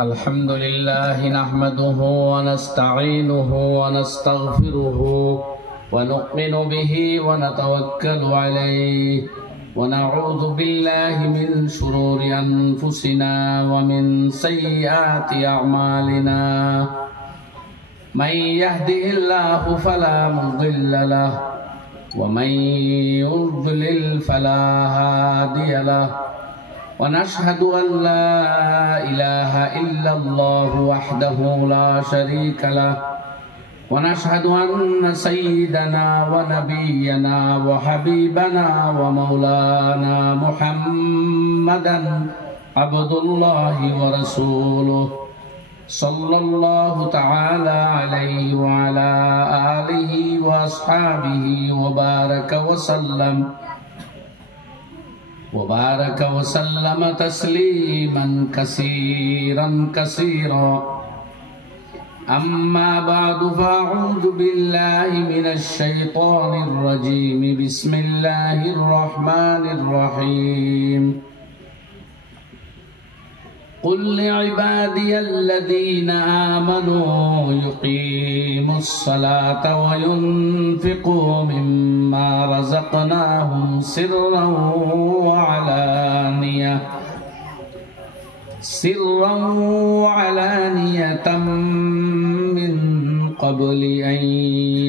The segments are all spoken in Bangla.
الحمد لله نحمده ونستعينه ونستغفره ونؤمن به ونتوكل عليه ونعوذ بالله من شرور أنفسنا ومن سيئات أعمالنا من يهده الله فلا مضل له ومن يضلل فلا هادي له ونشهد أن لا إله إلا الله وحده لا شريك له ونشهد أن سيدنا ونبينا وحبيبنا ومولانا محمدا عبد الله ورسوله صلى الله تعالى عليه وعلى آله وأصحابه وبارك وسلم تسليما كثيرا كثيرا أما بعد فأعوذ بالله من الشيطان الرجيم بسم الله الرحمن الرحيم قل لعبادي الذين آمنوا يقيموا الصلاة وينفقوا مما رزقناهم سرا وعلانية من قبل أن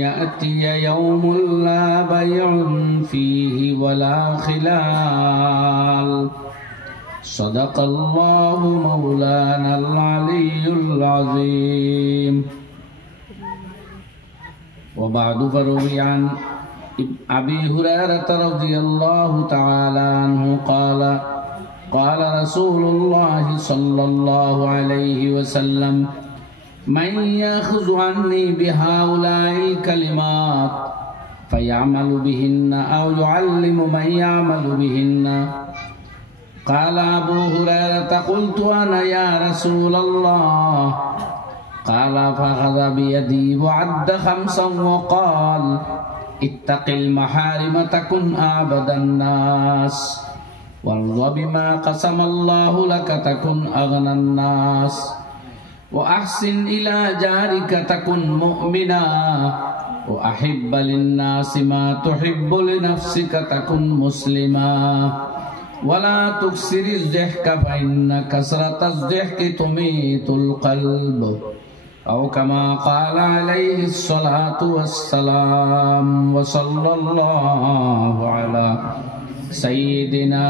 يأتي يوم لا بيع فيه ولا خلال صدق الله مولانا العلي العظيم. وبعد فروي عن أبي هريرة رضي الله تعالى عنه قال رسول الله صلى الله عليه وسلم من يأخذ عني بهؤلاء الكلمات فيعمل بهن أو يعلم من يعمل بهن. قال أبو هريرة قلت أنا يا رسول الله. قال فأخذ بيدي وعد خمسا وقال اتق المحارم تكن أعبد الناس وارض بما قسم الله لك تكن أغنى الناس وأحسن إلى جارك تكن مؤمنا وأحب للناس ما تحب لنفسك تكن مسلما ولا تكسر الضحك فإن كسرة الضحك تميت القلب أو كما قال عليه الصلاة والسلام. وصلى الله على سيدنا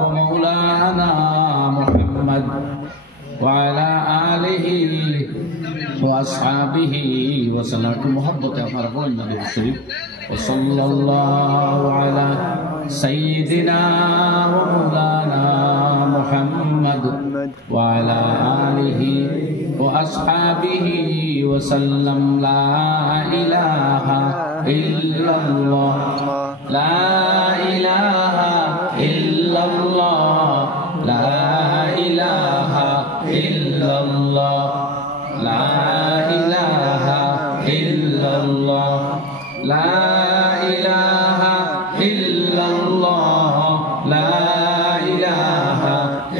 ومولانا محمد وعلى آله وأصحابه وسلم محبة أفرقوا النبي الشريف. وصلى الله على سيدنا ومولانا محمد وعلى آله وأصحابه وسلم. لا إله إلا الله لا إله إلا الله لا إله إلا الله لا إله إلا الله لا إله إلا الله لا إله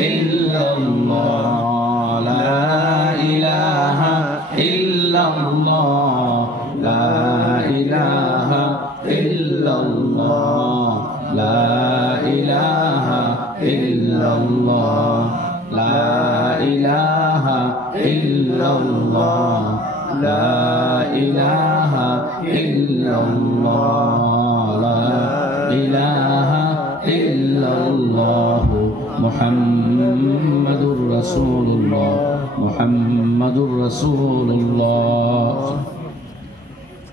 إلا الله لا إله إلا الله لا إله إلا الله لا إله إلا الله لا إله إلا الله لا إله إلا الله لا إله إلا الله محمد رسول الله محمد رسول الله.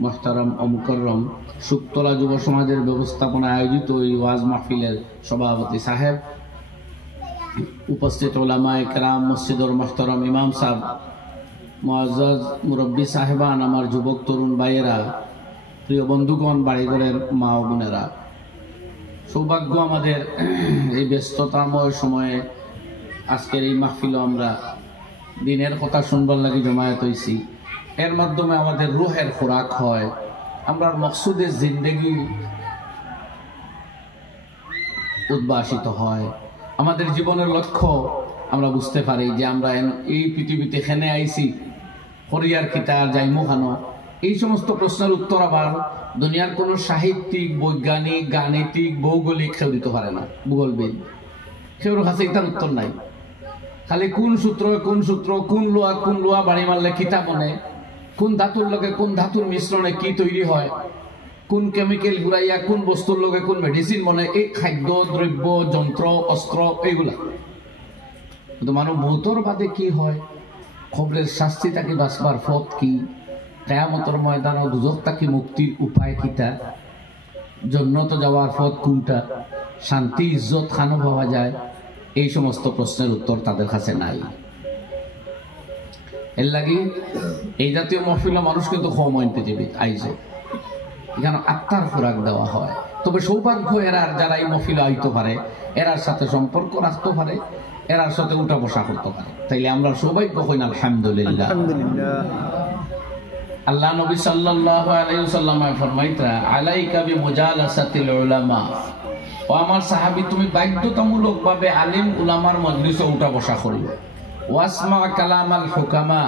মুহতারাম ও মুকররম শুকতলা যুব সমাজের ব্যবস্থাপনায় আয়োজিত এই ওয়াজ মাহফিলের সভাপতি সাহেব, উপস্থিত উলামায়ে কেরাম, মসজিদের মুহতারাম ইমাম সাহেব, মুআজ্জাজ মুরব্বী সাহেবান, আমার যুবক তরুণ ভাইয়েরা, প্রিয় বন্ধুগণ, বাড়িঘরের মা ও বোনেরা, সৌভাগ্য আমাদের এই ব্যস্ততাময় সময়ে আজকের এই মাহফিলে আমরা দিনের কথা শুনবার লাগি জমায়েত হইছি। এর মাধ্যমে আমাদের রুহের খোরাক হয়, আমরা মকসুদের জিন্দেগি উদ্ভাসিত হয়। আমাদের জীবনের লক্ষ্য আমরা বুঝতে পারি যে আমরা এই পৃথিবীতে খেনে আইছি হরিয়ার কিতা যাইমু খানো। এই সমস্ত প্রশ্নের উত্তর আবার দুনিয়ার কোন সাহিত্যিক, বৈজ্ঞানিক, গাণিতিক, ভৌগোলিক কেউ দিতে পারে না। ভূগোলবিদ কেউর কাছে এটার উত্তর নাই। খালি কোন সূত্র কোন লোহা বাড়ি মারলে কিতা বনে, কোন ধাতুর লগে কোন ধাতুর মিশ্রণে কি তৈরি হয়, কোন কেমিক্যাল ঘুরাইয়া কোন বস্তুর লগে কোন মেডিসিন বনে, এই খাদ্য দ্রব্য যন্ত্র অস্ত্র এইগুলা। কিন্তু মানব মৌতর বাদে কি হয়, খবরের শাস্তি তাকে বাঁচবার পথ কি, কিয়ামতের ময়দানে দুজখ তাকে মুক্তির উপায় কিতা, জান্নাতে যাওয়ার পথ কোনটা, শান্তি ইজ্জত খানো পাওয়া যায়, এই সমস্ত প্রশ্নের উত্তর তাদের কাছে নাই। এর লাগি এই জাতীয় মহফিলে মানুষ কিন্তু কম ইন্টেলিজেন্ট আইছে, এখানে আত্মার খোরাক দেওয়া হয়। তবে সৌভাগ্য এরার যারা এই মহফিলে আইতে পারে, এরার সাথে সম্পর্ক রাখতে পারে, এরার সাথে উঠা বসা করতে পারে, তাইলে আমরা সৌভাগ্য হই না। আলহামদুলিল্লাহ। আল্লাহ নবী সাল্লাল্লাহু আলাইহি ওয়াসাল্লাম ফরমাইতা, আলাইকা বিমুজালাসাতিল উলামা, ও আমার সাহাবী তুমি বাধ্যতামূলকভাবে আলিম উলামার মজলিসে উঠা বসা করিবে। ওয়াসমা কালামাল হুকামা,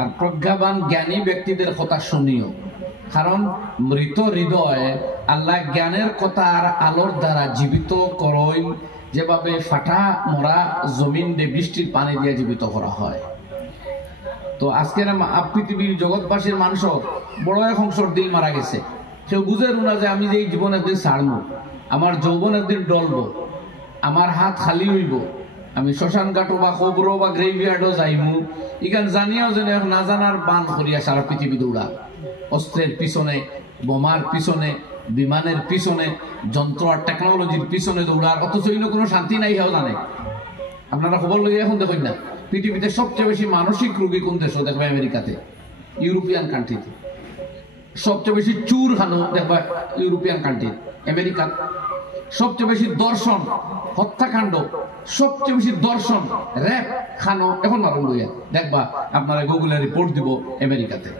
আর প্রজ্ঞাবান জ্ঞানী ব্যক্তিদের কথা শুনিও। কারণ মৃত হৃদয় আল্লাহ জ্ঞানের কথা আর আলোর দ্বারা জীবিত করইন, যেভাবে ফাটা মরা জমিন দিয়ে বৃষ্টির পানি দিয়ে জীবিত করা হয়। তো আজকের পৃথিবীর জগৎবাসীর মানুষ বড় এক অংশের দিন মারা গেছে। কেউ বুঝে না যে আমি যে এই জীবনের দিন ছাড়বো, আমার যৌবনের দিন ডলবো, আমার হাত খালি হইব, আমি শ্মশান ঘাটো বা কবর বা গ্রেভইয়ার্ডও যাইমু, এখান জানিয়াও যেন না জানার বান করিয়া সারা পৃথিবী দৌড়া, অস্ত্রের পিছনে, বোমার পিছনে, বিমানের পিছনে, যন্ত্র আর টেকনোলজির পিছনে দৌড়ার, অথচ কোনো শান্তি নাই হেও জানে। আপনারা খবর লইয়া এখন দেখেন না, পৃথিবীতে সবচেয়ে বেশি মানসিক রোগী কোন দেশ দেখবে? আমেরিকাতে, ইউরোপিয়ান কান্ট্রিতে। সবচেয়ে বেশি চুর খানো দেখবা ইউরোপিয়ান কান্ট্রি, আমেরিকা। সবচেয়ে বেশি দর্শন, হত্যাকাণ্ড, সবচেয়ে বেশি দর্শন, র্যাপ খানো এখন মারুন লইয়া দেখবা, আপনারা গুগলে রিপোর্ট দিব, আমেরিকাতে।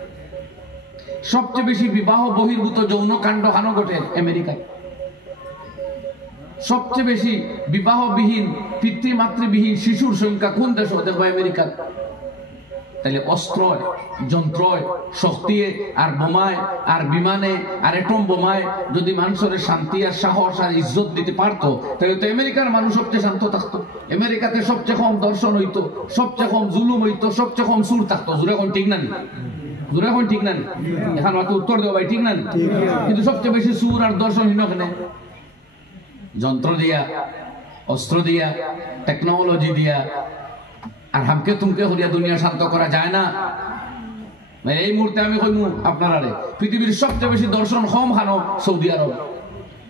সবচেয়ে বেশি বিবাহ বহির্ভূত যৌন কাণ্ড খানো ঘটে আমেরিকায়। সবচেয়ে বেশি বিবাহবিহীন, পিতৃমাতৃবিহীন শিশুর সংখ্যা কোন দেশ দেখবা? আমেরিকা। তাহলে অস্ত্র, যন্ত্র, শক্তি আর বোমায় আর বিমানে আর এটম বোমায় যদি মানুষের শান্তি আর সাহস আর ইজ্জত দিতে পারতো, তাহলে তো আমেরিকার মানুষ সবচেয়ে শান্ত থাকতো। আমেরিকাতে সবচেয়ে কম দর্শন হইতো, সবচেয়ে কম জুলুম হইতো, সবচেয়ে কম সুর থাকতো। জোরে এখন ঠিক না? জোরে এখন ঠিক না? এখন হয়তো উত্তর দেবো ভাই, ঠিক না? কিন্তু সবচেয়ে বেশি সুর আর দর্শন হীন কেন? যন্ত্র দিয়া, অস্ত্র দিয়া, টেকনোলজি দিয়া আর হামকে তুমকে হরিয়া দুনিয়া শান্ত করা যায় না। এই মুহূর্তে আমি কইমু আপনারা, পৃথিবীর সবচেয়ে বেশি দর্শন কম খানো সৌদি আরব,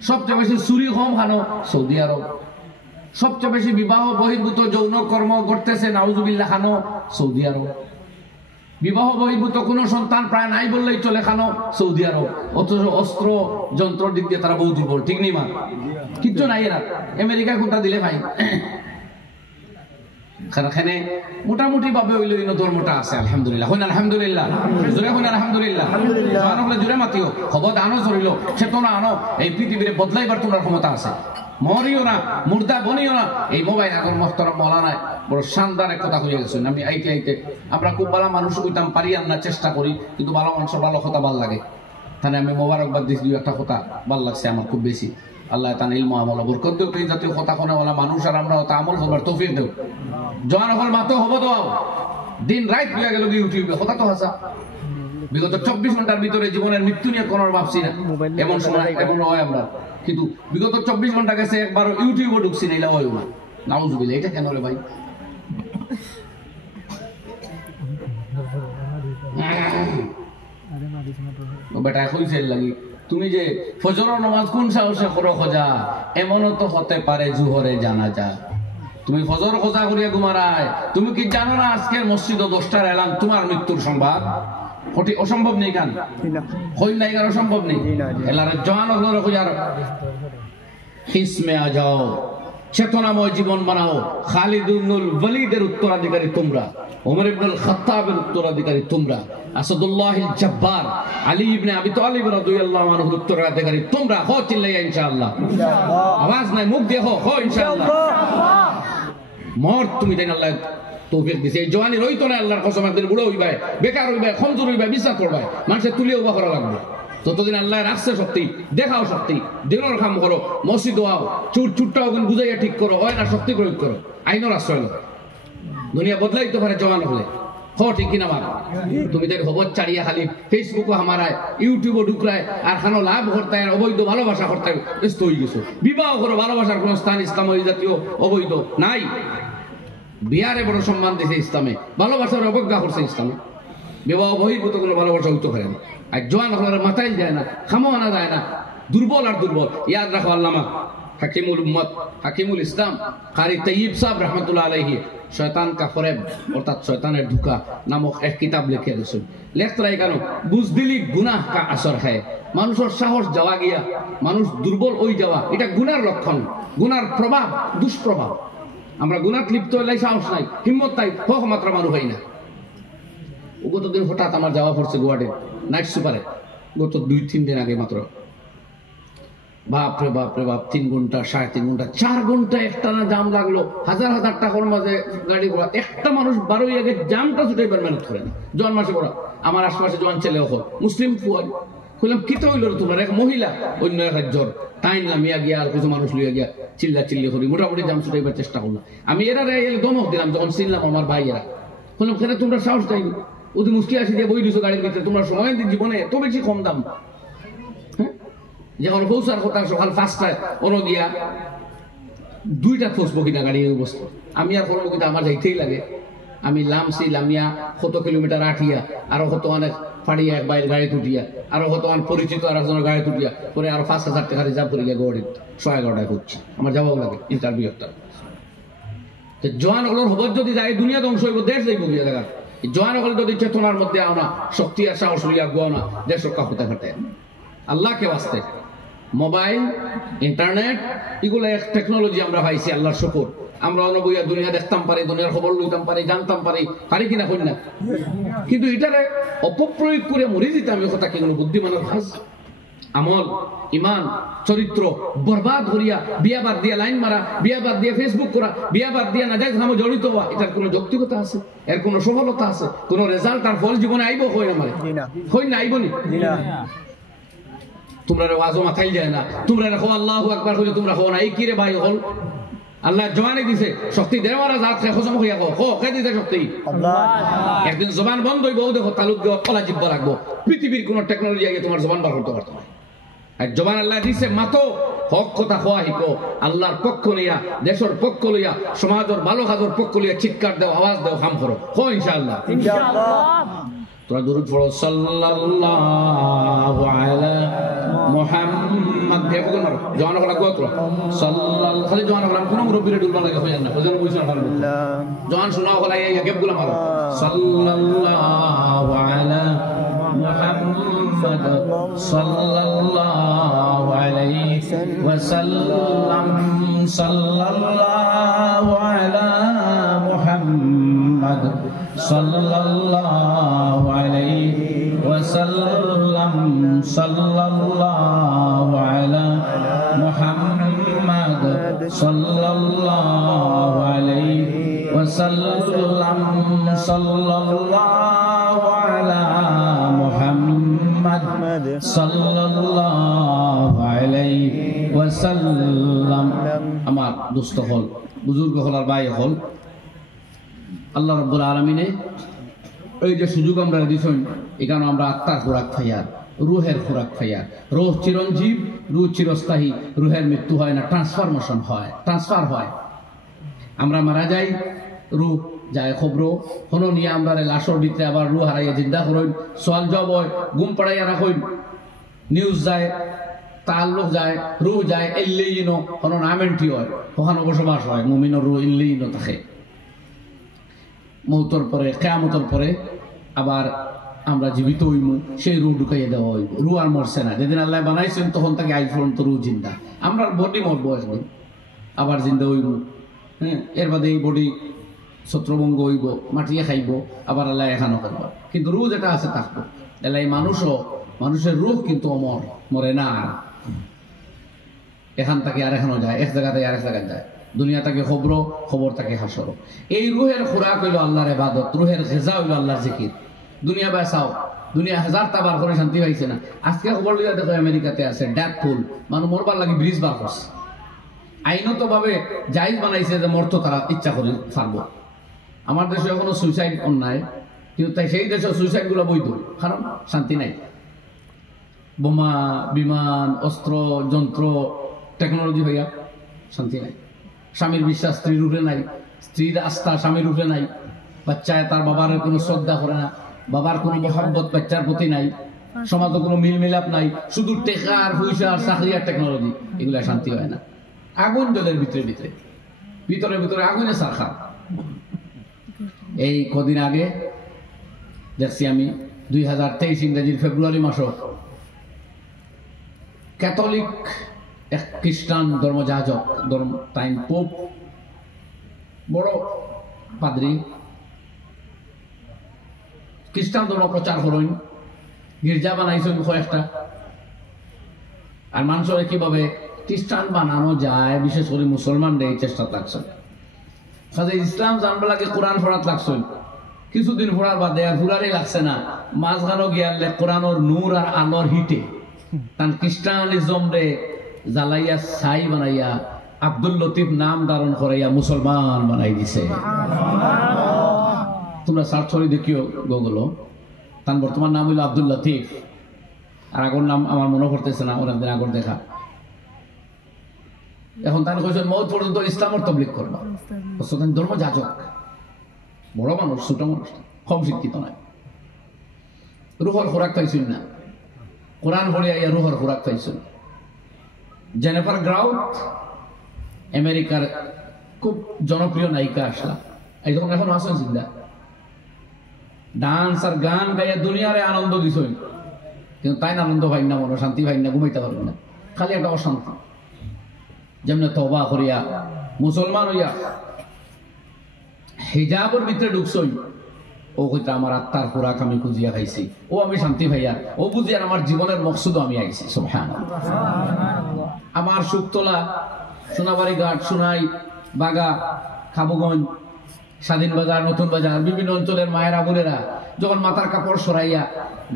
সবচেয়ে বেশি চুরি কম খানো সৌদি আরব, সবচেয়ে বেশি বিবাহ বহির্ভূত যৌন কর্ম করতেছে নাউজুবিল্লাহ খানো সৌদি আরব, বিবাহ বহির্ভূত কোনো সন্তান প্রায় নাই বললেই চলে খানো সৌদি আরব। অথচ অস্ত্র যন্ত্র দিক দিয়ে তারা বহু দুর্বল, ঠিক নেই মা? কিচ্ছু নাই এরা। আমেরিকা কোনটা দিলে ভাই, এখানে মোটামুটি ভাবে ওই ধর্মটা আছে। আলহামদুলিল্লাহ, হইন আলহামদুলিল্লাহ, জোরে হইন আলহামদুলিল্লাহ, জোরে মাতিও, খবর আনো ধরিল, চেতনা আনো। এই পৃথিবীরে বদলাইবার তোমার ক্ষমতা আছে। মরিও না, মুর্দা বনিও না। এই মোবাইল আগর মহতরম মৌলানায় বড় শানদার এক কথা কইয়া গেছেন। আমি আইতে আইতে আমরা খুব ভালো মানুষ হইতাম পারি না, চেষ্টা করি, কিন্তু ভালো মানুষের ভালো কথা ভাল লাগে। তাহলে আমি মোবারকবাদ দিচ্ছি, একটা কথা ভাল লাগছে আমার খুব বেশি। আল্লাহ তান ইলম আমল বরকত দেও। এই জাতীয় কথা কোনেওয়ালা মানুষ আর আমরা তা আমল করবার তৌফিক দেও। জোয়ান হল মাতো হবো তো দিন রাত হয়ে গেল ইউটিউবে, কথা তো হাসা। বিগত 24 ঘন্টার ভিতরে জীবনের মৃত্যু নিয়ে কোনো ভাবছি না, এমন সময় এমন হয় আমরা। কিন্তু বিগত 24 ঘন্টা গেছে, একবার ইউটিউবে ঢুকছি না, হয় না। নাউজুবিল্লাহ, এটা কেন রে ভাই? বেটা কইছে লাগি তুমি যে ফজরের নামাজ কোন সাহসে করো খোঁজা, এমনও তো হতে পারে জুহরে জানাজা। তুমি ফজর খোঁজা করিয়া ঘুমারায়, তুমি কি জানো না আজকের মসজিদে 10টার এলাম তোমার মৃত্যুর সংবাদ? অসম্ভব নেই গান, হই নাই গান, অসম্ভব নেই। এলার জান হলো খুঁজার হিসমে আ যাও, চেতনাময় জীবন বানাও। খালিদ ইবনুল ওয়ালিদের উত্তরাধিকারী তোমরা, ওমর ইবনুল খাত্তাবের উত্তরাধিকারী তোমরা, আসাদুল্লাহিল জব্বার আলী ইবনে আবি তালিব রাদিয়াল্লাহু আনহুর উত্তরাধিকারী তোমরা। হো চিল্লাইয়া ইনশাআল্লাহ, আওয়াজ নাই, মুখ দিয়ে হো ইনশাআল্লাহ। মর তুমি তাই আল্লাহ তৌফিক দিছে। এই জওয়ানি রইতো না আল্লাহর কসম, একদিন বুড়ো হইবাই, বেকার হইবাই, খমজুর হইবাই, বিশ্বাস করবাই, মানুষের তুলিয়ে উবা করা লাগবে। ততদিন আল্লাহ রাখছে শক্তি, দেখাও শক্তি, দিনের কাম করো, মসজিদ হও, চুটটাও বুঝাইয়া ঠিক করো, হয় না শক্তি প্রয়োগ করো, আইনের আশ্রয় লো। দুনিয়া বদলাইতে পারে জওয়ান হলে, ঠিক কিনা মা? তুমি তাই খবর চাড়িয়া খালি ফেসবুকও হামারায়, ইউটিউবও ঢুকরায়, আর খানো লাভ করতে অবৈধ ভালোবাসা করতে ব্যস্ত হয়ে গেছো। বিবাহ করো, ভালোবাসার কোন স্থান ইসলাম ওই জাতীয় অবৈধ নাই। বিয়ারে বড় সম্মান দিয়েছে ইসলামে, ভালোবাসার অবজ্ঞা করছে ইসলামে। বিবাহ বহির্ভূত কোনো ভালোবাসা হইতে পারে না। আর জোয়ান হলার মাথায় যায় না, খামো আনা যায় না, দুর্বল আর দুর্বল। ইয়াদ রাখো আল্লামা হাকিমুল উম্মত, হাকিমুল ইসলাম কারি তৈয়ব সাহেব রহমতুল্লাহ আলাইহি শয়তান কা ফরেব অর্থাৎ শয়তানের ধোঁকা নামক এক কিতাব লিখে দিয়েছেন। লেখতরাই কেন বুঝদিলি গুনাহ কা আসর হয়, মানুষের সাহস যাওয়া গিয়া, মানুষ দুর্বল ওই যাওয়া, এটা গুনার লক্ষণ, গুনার প্রভাব, দুষ্প্রভাব। আমরা গুনাত লিপ্ত হইলে সাহস নাই, হিম্মত নাই, হক মাত্রা মানুষ হয় না। গতদিন হঠাৎ আমার যাওয়া পড়ছে গুয়াহাটি নাইট সুপারে, গত 2-3 দিন আগে মাত্র। বাপরে বাপরে বাপ, 3 ঘন্টা 3.5 ঘন্টা 4 ঘন্টা একটানা জাম লাগলো। হাজার হাজার টাকার মাঝে গাড়ি ঘোড়া, একটা মানুষ 12 আগে জামটা ছুটাইবার মেহনত করে না। জন মাসে পড়া আমার আশপাশে জন ছেলে হল মুসলিম ফুয়াই, বললাম কি তো হইল তোমার? এক মহিলা অন্য এক রাজ্যর টাইনলাম ইয়া গিয়া, আর কিছু মানুষ লইয়া গিয়া চিল্লা চিল্লি করি, মোটামুটি জাম ছুটাইবার চেষ্টা করলাম। আমি এরা দমক দিলাম যখন চিনলাম আমার ভাই এরা, বললাম কেন তোমরা সাহস দেয়নি? ওদের মুশকিল আসি দিয়ে বই দিছো গাড়ির ভিতরে, তোমরা সময় জীবনে এত বেশি কম দাম। হ্যাঁ, যখন পৌঁছার কথা সকাল 5টায় অনো দিয়া 2টা পৌঁছবো কিনা গাড়ি অবস্থা, আমি আর কোনো কিন্তু আমার যাইতেই লাগে। আমি লামছি লামিয়া কত কিলোমিটার আঠিয়া, আরো কত অনেক ফাড়িয়া এক বাইর গাড়ি তুটিয়া, আরো কত অনেক পরিচিত আর একজনের গাড়ি তুটিয়া পরে আরো 5,000 টাকা রিজার্ভ করে গিয়ে গড়ি 11:30 করছি। আমার যাওয়াও লাগে ইন্টারভিউ একটা। জোয়ান হলোর খবর যদি যায় দুনিয়া ধ্বংস হইব, দেশ যাইব গিয়ে দেখা। জোয়ান হল যদি চেতনার মধ্যে আও না, শক্তি আর সাহস হইয়া গুয়াও না, দেশ রক্ষা হতে পারে। আল্লাহকে বাঁচতে মোবাইল, ইন্টারনেট এগুলো এক টেকনোলজি আমরা পাইছি, আল্লাহর শুকর। আমরা অনবইয়া দুনিয়া দেখতাম পারি, দুনিয়ার খবর লইতাম পারি, জানতাম পারি, পারি কিনা করি না। কিন্তু এটারে অপপ্রয়োগ করে মরে দিতাম, এই কথা কি কোনো বুদ্ধিমানের কাজ? আমল, ইমান, চরিত্র বরবাদ করিয়া বিয়া বাদ দিয়া লাইন মারা, বিয়া বাদ দিয়ে ফেসবুক করা, বিয়া বাদ দিয়া নাজায়েজ কামে জড়িত হওয়া, এটার কোনো যৌক্তিকতা আছে? এর কোনো সফলতা আছে? কোন রেজাল্ট আর ফল জীবনে আইব? হই না, মানে হই না, আইব নি? তোমরা ওয়াজও মাথায় যায় না, তোমরা রাখো আল্লাহু আকবার হইলে তোমরা হো না। এই কি রে ভাই হল? আল্লাহ জবানে দিছে শক্তি, দেওয়ারা জাত খসম হইয়া কো কে দিছে শক্তি? আল্লাহ। একদিন জবান বন্ধ হইব, দেখো তালুক দিয়ে কলা জিব্বা রাখবো, পৃথিবীর কোন টেকনোলজি আগে তোমার জবান বার করতে পারতো না। আর জবান আল্লাহ দিছে মাতো হক কথা খোয়া হিকো, আল্লাহর পক্ষ লইয়া, দেশের পক্ষ লইয়া, সমাজের ভালো কাজের পক্ষ লইয়া চিৎকার দাও, আওয়াজ দাও, কাম করো, হো ইনশাআল্লাহ। তোরা দুরূদ পড়ো, সাল্লাল্লাহু আলা মুহাম্মদ। দেখো না জওয়ান হলা গোত্র সাল্লাল্লাহু, খালি জওয়ান হলা কোন মুরব্বিরে ডুলবা লাগে হয় না, ওজন কইছ না ভালো জওয়ান শোনাও হলা এই গেপগুলো মারো, সাল্লাল্লাহু আলা মুহাম্মদ সাল্লাল্লাহু আলাইহি ওয়াসাল্লাম, সাল্লাল্লাহু আলা মুহাম্মদ সাল্লাল্লাহু আলাইহি ওয়াসাল্লাম, সাল্লাল্লাহু আলা মুহাম্মদ সাল্লাল্লাহু আলাইহি ওয়াসাল্লাম, সাল্লাল্লাহু আলা মুহাম্মদ সাল্লাল্লাহু আলাইহি ওয়াসাল্লাম। আমার দোস্ত হল, বুজুর্গ হল আর ভাই হল, আল্লাহ রাব্বুল আলামিনে এই যে সুযোগ আমরা দিছেন, এখানে আমরা আত্মার খোরাক খাইয়ার, রুহের খোরাক খাইয়ার। রুহ চিরঞ্জীব, রুহ চিরস্থায়ী, রুহের মৃত্যু হয় না, ট্রান্সফরমেশন হয়, ট্রান্সফার হয়। আমরা মারা যাই, রুহ যায় খবর হনো নিয়ে আমরা লাশর ভিতরে আবার রুহ হারাইয়া জিন্দা করইন, সোয়াল জব হয়, গুম পাড়াইয়া রাখইন, নিউজ যায়, তাল্লুক যায়, রুহ যায়, এল্লেইনো হনো নামেন্টি হয়, ওখানে বসবাস হয়, মুমিনের রুহ এল্লেইনো থাকে। মৌতর পরে, কিয়ামতের পরে আবার আমরা জীবিত হইমু, সেই রুহ ঢুকাইয়া দেওয়া হইব। রুহ আর মরছে না, যেদিন আল্লাহ বানাইছেন তখন তাকে আজ পর্যন্ত রুহ জিন্দা। আমরা বডি মরবো একদিন, আবার জিন্দা হইব। হ্যাঁ, এর বাদে এই বডি ছত্রভঙ্গ হইব, মাটিয়ে খাইব, আবার আল্লাহ এখানো করব, কিন্তু রুহ যেটা আছে থাকবো। আল্লাহ মানুষও, মানুষের রুহ কিন্তু অমর, মরে না। এখান থেকে আর এখানো যায়, এক জায়গাতে আর এক জায়গায় যায়। দুনিয়া তাকে খবর, খবর তাকে হাসর। এই রুহের খোরাক হইল আল্লাহর ইবাদত, রুহের গিজা হইল আল্লাহর জিকির। দুনিয়া বাসাও, দুনিয়া হাজার বার করে শান্তি পাইছে না। আজকে খবর লিয়া দেখো আমেরিকাতে আছে ডেথ পুল, মানুষ মরবার লাগে ব্রিজ বার করছে। আইনত ভাবে জায়েজ বানাইছে যে মরতো তারা ইচ্ছা করে পারবো। আমার দেশে এখনো সুইসাইড অন্যায়, কিন্তু তাই সেই দেশে সুইসাইড গুলো বৈধ, কারণ শান্তি নাই। বোমা, বিমান, অস্ত্র, যন্ত্র, টেকনোলজি হইয়া শান্তি নাই। স্বামীর বিশ্বাস স্ত্রীর উপরে নাই, স্ত্রীর আস্থা স্বামীর উপরে নাই, বাচ্চায় তার বাবার কোনো শ্রদ্ধা করে না, বাবার কোনো মহব্বত বাচ্চার প্রতি নাই, সমাজে কোনো মিল মিলাপ নাই, শুধু টেকা আর পয়সা আর চাকরি আর টেকনোলজি, এগুলা শান্তি হয় না। আগুন জলের ভিতরে ভিতরে ভিতরে ভিতরে আগুনে সারখা। এই কদিন আগে দেখছি আমি 2023 ইংরেজির ফেব্রুয়ারি মাস, ক্যাথলিক এক খ্রিস্টান ধর্মযাজক, টাইম পোপ, বড় পাদ্রী, খ্রিস্টান ধর্ম প্রচার করেন, গির্জা বানাইছেন কয়েকটা। আর মানুষের কিভাবে খ্রিস্টান বানানো যায়, বিশেষ করে মুসলমানদের এই চেষ্টা লাগছে। কাজে ইসলাম জানবার লাগে কোরআন পড়াত লাগছেন, কিছুদিন পড়ার বাদে আর ফুরারই লাগছে না, মাঝখানো গিয়ালে কোরআনের নূর আর আলোর হিটে তার খ্রিস্টানিজম রে জ্বালাইয়া ছাই বানাইয়া আব্দুল লতিফ নাম ধারণ করাইয়া মুসলমান বানাই দিছে। তোমরা সার্চ করে দেখিও গুগল, তার বর্তমান নাম হইল আব্দুল লতিফ, আর আগর নাম আমার মনে করতেছে না, অনেকদিন আগর দেখা। এখন তার কইছেন মৌত পর্যন্ত ইসলামের তবলিগ করবা, ধর্ম যাজক, বড় মানুষ, ছোট মানুষ, কম শিক্ষিত নয়। রুহর খোরাক পাইছেন না, কোরআন পড়িয়া রুহর খোরাক পাইছেন। জেনিফার গ্রাউথ আমেরিকার খুব জনপ্রিয় নায়িকা আসলা, এই যখন এখন আসেন জিন্দা, ডান্স আর গান গাইয়া দুনিয়ারে আনন্দ দিছেন, কিন্তু তাই আনন্দ পাই না, মনে শান্তি পাই না, ঘুমাইতে পারেন না, খালি একটা অশান্তি। যেমন তওবা করিয়া মুসলমান হইয়া হিজাবের ভিতরে ঢুকছই, ও কইতা আমার আত্মার খোরাক আমি খুঁজিয়া খাইছি, ও আমি শান্তি পাইয়া, ও বুঝিয়া আমার জীবনের মকসুদ আমি আইছি। সুবহানাল্লাহ। আমার শুকতলা, সোনাবাড়ি ঘাট, সোনাই, বাগা, খাবুগঞ্জ, স্বাধীন বাজার, নতুন বাজার, বিভিন্ন অঞ্চলের মায়েরা বোনেরা যখন মাথার কাপড় সরাইয়া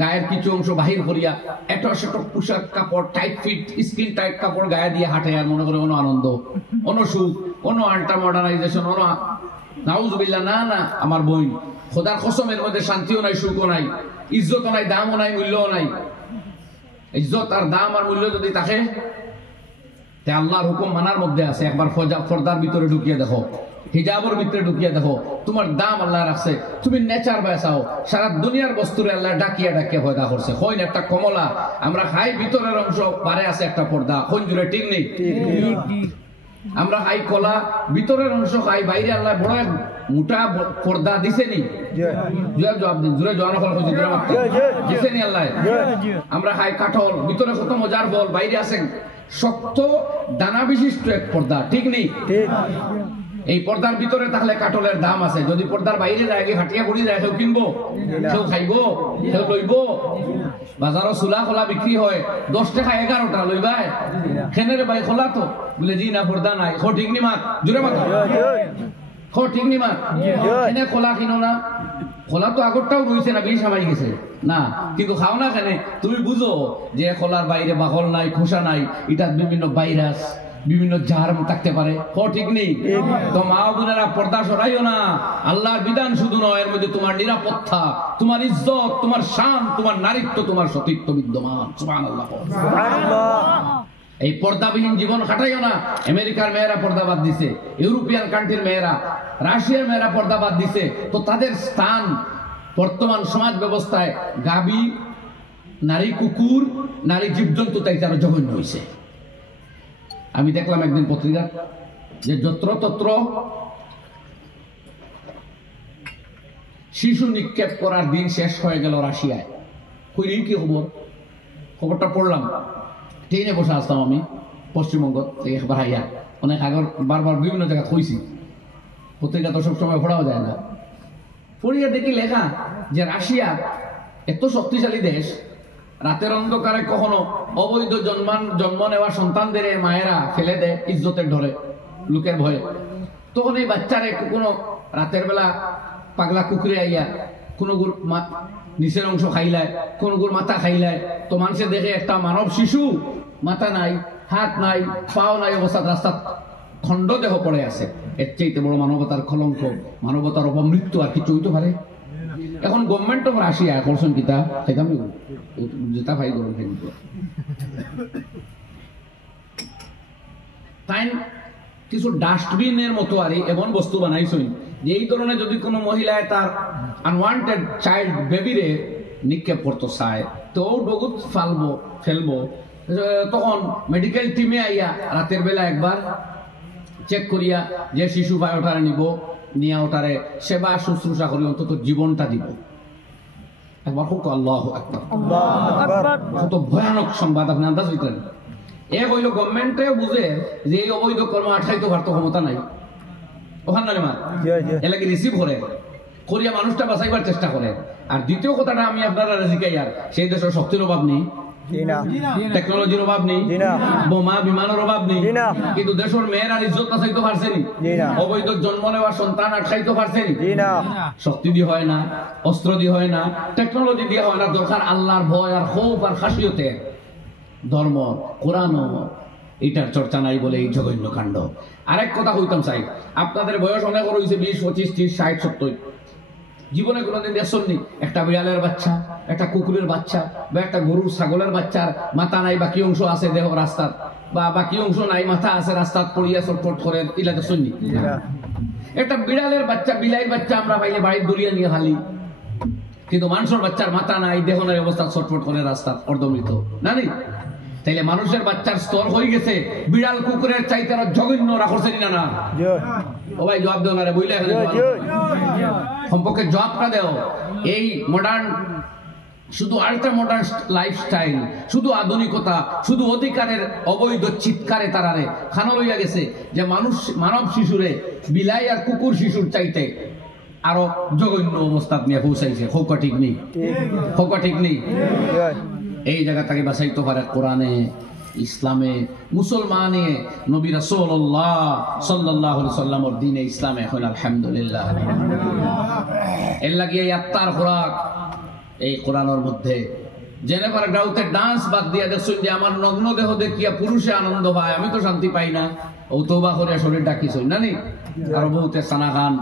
গায়ের কিছু অংশ বাহির করিয়া একটা সেটা পোশাক কাপড় টাইট ফিট স্কিন টাইট কাপড় গায়ে দিয়ে হাঁটে, আর মনে করে কোনো আনন্দ, কোনো সুখ, কোনো আল্ট্রা মডার্নাইজেশন, কোনো নাউজুবিল্লাহ। না না, আমার বোন, খোদার কসমের মধ্যে শান্তিও নাই, সুখও নাই, ইজ্জতও নাই, দামও নাই, মূল্যও নাই। ইজ্জত আর দাম আর মূল্য যদি থাকে, তে আল্লাহর হুকুম মানার মধ্যে আছে। একবার পর্দার ভিতরে ঢুকিয়ে দেখো, হিজাবের ভিতরে ঢুকিয়ে দেখো, তোমার দাম আল্লাহ রাখছে। তুমি নেচার বাঁচাও, সারা দুনিয়ার বস্তুরে আল্লাহ ডাকিয়া ডাকিয়া পয়দা করছে। হইন একটা কমলা আমরা খাই, ভিতরের অংশ পারে আছে একটা পর্দা, হইন জুড়ে ঠিক নেই। আমরা খাই কলা, ভিতরের অংশ খাই, বাইরে আল্লাহ বড় মোটা পর্দা দিছে নি? জবাব দিন, জুড়ে জোয়ানো দিছে নি আল্লাহ? আমরা খাই কাঠল, ভিতরে কত মজার বল, বাইরে আছে শক্ত দানা বিশিষ্ট এক পর্দা, ঠিক নেই? এই পর্দার ভিতরে তাহলে কাঠলের দাম আছে। যদি পর্দার বাইরে যায়, হাটিয়া পড়ি যায়, কেউ কিনবো, কেউ খাইবো, কেউ লইব। বাজারও চুলা খোলা বিক্রি হয় 10 টাকা 11টা, লইবাই খেনের ভাই খোলা তো বলে জি না, পর্দা নাই। খো ঠিক নি মাত, জুড়ে মাত, খো ঠিক নি মাত, এনে খোলা কিনো না। খোলা তো আগরটাও রয়েছে না, বেশ সামাই গেছে না, কিন্তু খাও না কেন? তুমি বুঝো যে খোলার বাইরে বাকল নাই, খোসা নাই, এটা বিভিন্ন ভাইরাস, বিভিন্ন জার্ম থাকতে পারে। ঠিক নেই তো মা বোনেরা, পর্দা সরাইও না। আল্লাহর বিধান শুধু নয়, এর মধ্যে তোমার নিরাপত্তা, তোমার ইজ্জত, তোমার শান, তোমার নারীত্ব, তোমার সতীত্ব বিদ্যমান। সুবহানাল্লাহ। এই পর্দাবিহীন জীবন কাটাইও না। আমেরিকার মেয়েরা পর্দা বাদ দিছে, ইউরোপিয়ান কান্ট্রির মেয়েরা, রাশিয়ার মেয়েরা পর্দা বাদ দিছে। তো তাদের স্থান বর্তমান সমাজ ব্যবস্থায় গাবি, নারী কুকুর, নারী জীবজন্তু, তাই তারা জঘন্য হয়েছে। আমি দেখলাম একদিন পত্রিকা যে যত্রতত্র শিশু নিক্ষেপ করার দিন শেষ হয়ে গেল রাশিয়ায়। কই কি খবর? খবরটা পড়লাম, ট্রেনে বসে আসতাম আমি পশ্চিমবঙ্গ থেকে, একবার হাইয়া অনেক আগর বারবার বিভিন্ন জায়গায় কইছি, পত্রিকা তো সবসময় পড়াও যায় না। পড়িয়া দেখি লেখা যে রাশিয়া এত শক্তিশালী দেশ, রাতের অন্ধকারে কখনো অবৈধ জন্ম নেওয়া সন্তানদের মায়েরা ফেলে দেয় ইজ্জতের ঢলে। লোকের ভয়ে। তখন এই বাচ্চারে কোনো রাতের বেলা পাগলা কুকুরে আইয়া কোনো গুর নিচের অংশ খাইলায়, কোনো গুর মাথা খাইলায়, তো মানুষে দেখে একটা মানব শিশু মাথা নাই, হাত নাই, পাও নাই অবস্থা রাস্তা খণ্ড দেহ পড়ে আছে। এর চাইতে বড় মানবতার কলঙ্ক, মানবতার অপমৃত্যু আর কিছু হইতে পারে? এখন গভর্নমেন্ট ওপর আসিয়া করছেন কিতা খাইতাম যেটা ভাই গরম খাই তাই কিছু ডাস্টবিনের মতো আর এমন বস্তু বানাইছেন যে এই ধরনের যদি কোনো মহিলায় তার আনওয়ান্টেড চাইল্ড বেবিরে নিক্ষেপ করতে চায় তো বহুত ফেলবো। তখন মেডিকেল টিমে আইয়া রাতের বেলা একবার চেক করিয়া যে শিশু ভাই ওটারে নিব, নিয়ে ওটারে সেবা শুশ্রূষা করি, অন্তত জীবনটা দিব। একবার হোক আল্লাহু আকবার। কত ভয়ানক সংবাদ আপনি আন্দাজ দিতেন। এ হইল গভর্নমেন্টে বুঝে যে এই অবৈধ কর্ম আঠাইতে পারতো ক্ষমতা নাই, ওখানে না এলাকে রিসিভ করে করিয়া মানুষটা বাঁচাইবার চেষ্টা করে। আর দ্বিতীয় কথাটা আমি আপনারা শিখাই, আর সেই দেশের শক্তির অভাব নেই, টেকনোলজির অভাব নেই, বোমা বিমানের অভাব নেই, কিন্তু দেশের মেয়ের আর ইজ্জত বাঁচাইতে পারছেনি, অবৈধ জন্ম নেওয়া সন্তান আটকাইতে পারছেনি। শক্তি দিয়ে হয় না, অস্ত্র দিয়ে হয় না, টেকনোলজি দিয়ে হয় না, দরকার আল্লাহর ভয় আর খৌফ আর খাসিয়তে। ধর্ম কোরআন এটার চর্চা নাই বলে এই জঘন্য কাণ্ড। আরেক কথা কইতাম চাই, আপনাদের বয়স অনেক হয়েছে 20, 25, 30, 60, 70, জীবনে কোনোদিন দেখছেননি একটা বিড়ালের বাচ্চা, একটা কুকুরের বাচ্চা বা একটা গরুর ছাগলের বাচ্চার মাথা নাই, বাকি অংশ আছে দেহ রাস্তার, বা বাকি অংশ নাই, মাথা আছে রাস্তার পড়িয়া চটপট করে, ইলা দেখছেননি? একটা বিড়ালের বাচ্চা, বিলাইয়ের বাচ্চা আমরা পাইলে বাড়ির দলিয়া নিয়ে হালি, কিন্তু মানুষের বাচ্চার মাথা নাই, দেহ নাই, অবস্থা ছটফট করে রাস্তা অর্ধমৃত না নি? তাইলে মানুষের বাচ্চার স্তর হয়ে গেছে বিড়াল কুকুরের চাইতে আরো জঘন্য রাখছেন না? না ও ভাই জবাব দেও না রে, বইলে সম্পর্কে জবাবটা দেও। এই মডার্ন, শুধু আল্ট্রা মডার্ন লাইফস্টাইল, শুধু আধুনিকতা, শুধু অধিকারের অবৈধ চিৎকারে তারারে খানা লইয়া গেছে যে মানব শিশুরে বিলাই আর কুকুর শিশুর চাইতে আরো জঘন্য অবস্থা নিয়ে পৌঁছাইছে। খোকা ঠিক নেই, খোকা ঠিক নেই। এই জায়গা থেকে বাঁচাইতে পারে কোরআনে, ইসলামে, মুসলমানে, নবী রাসূলুল্লাহ সাল্লাল্লাহু আলাইহি সাল্লামের দ্বীনে ইসলামে এখন আলহামদুলিল্লাহ। এর লাগিয়ে আত্মার খোরাক এই কোরআনের মধ্যে জেনে পারে গাউতে ডান্স বাদ দিয়া দেখছেন যে আমার নগ্ন দেহ দেখিয়া পুরুষে আনন্দ পায়, আমি তো শান্তি পাই না, ও তওবা করে শরীর ডাকিছই না নি? আর বহুতে সানা খান,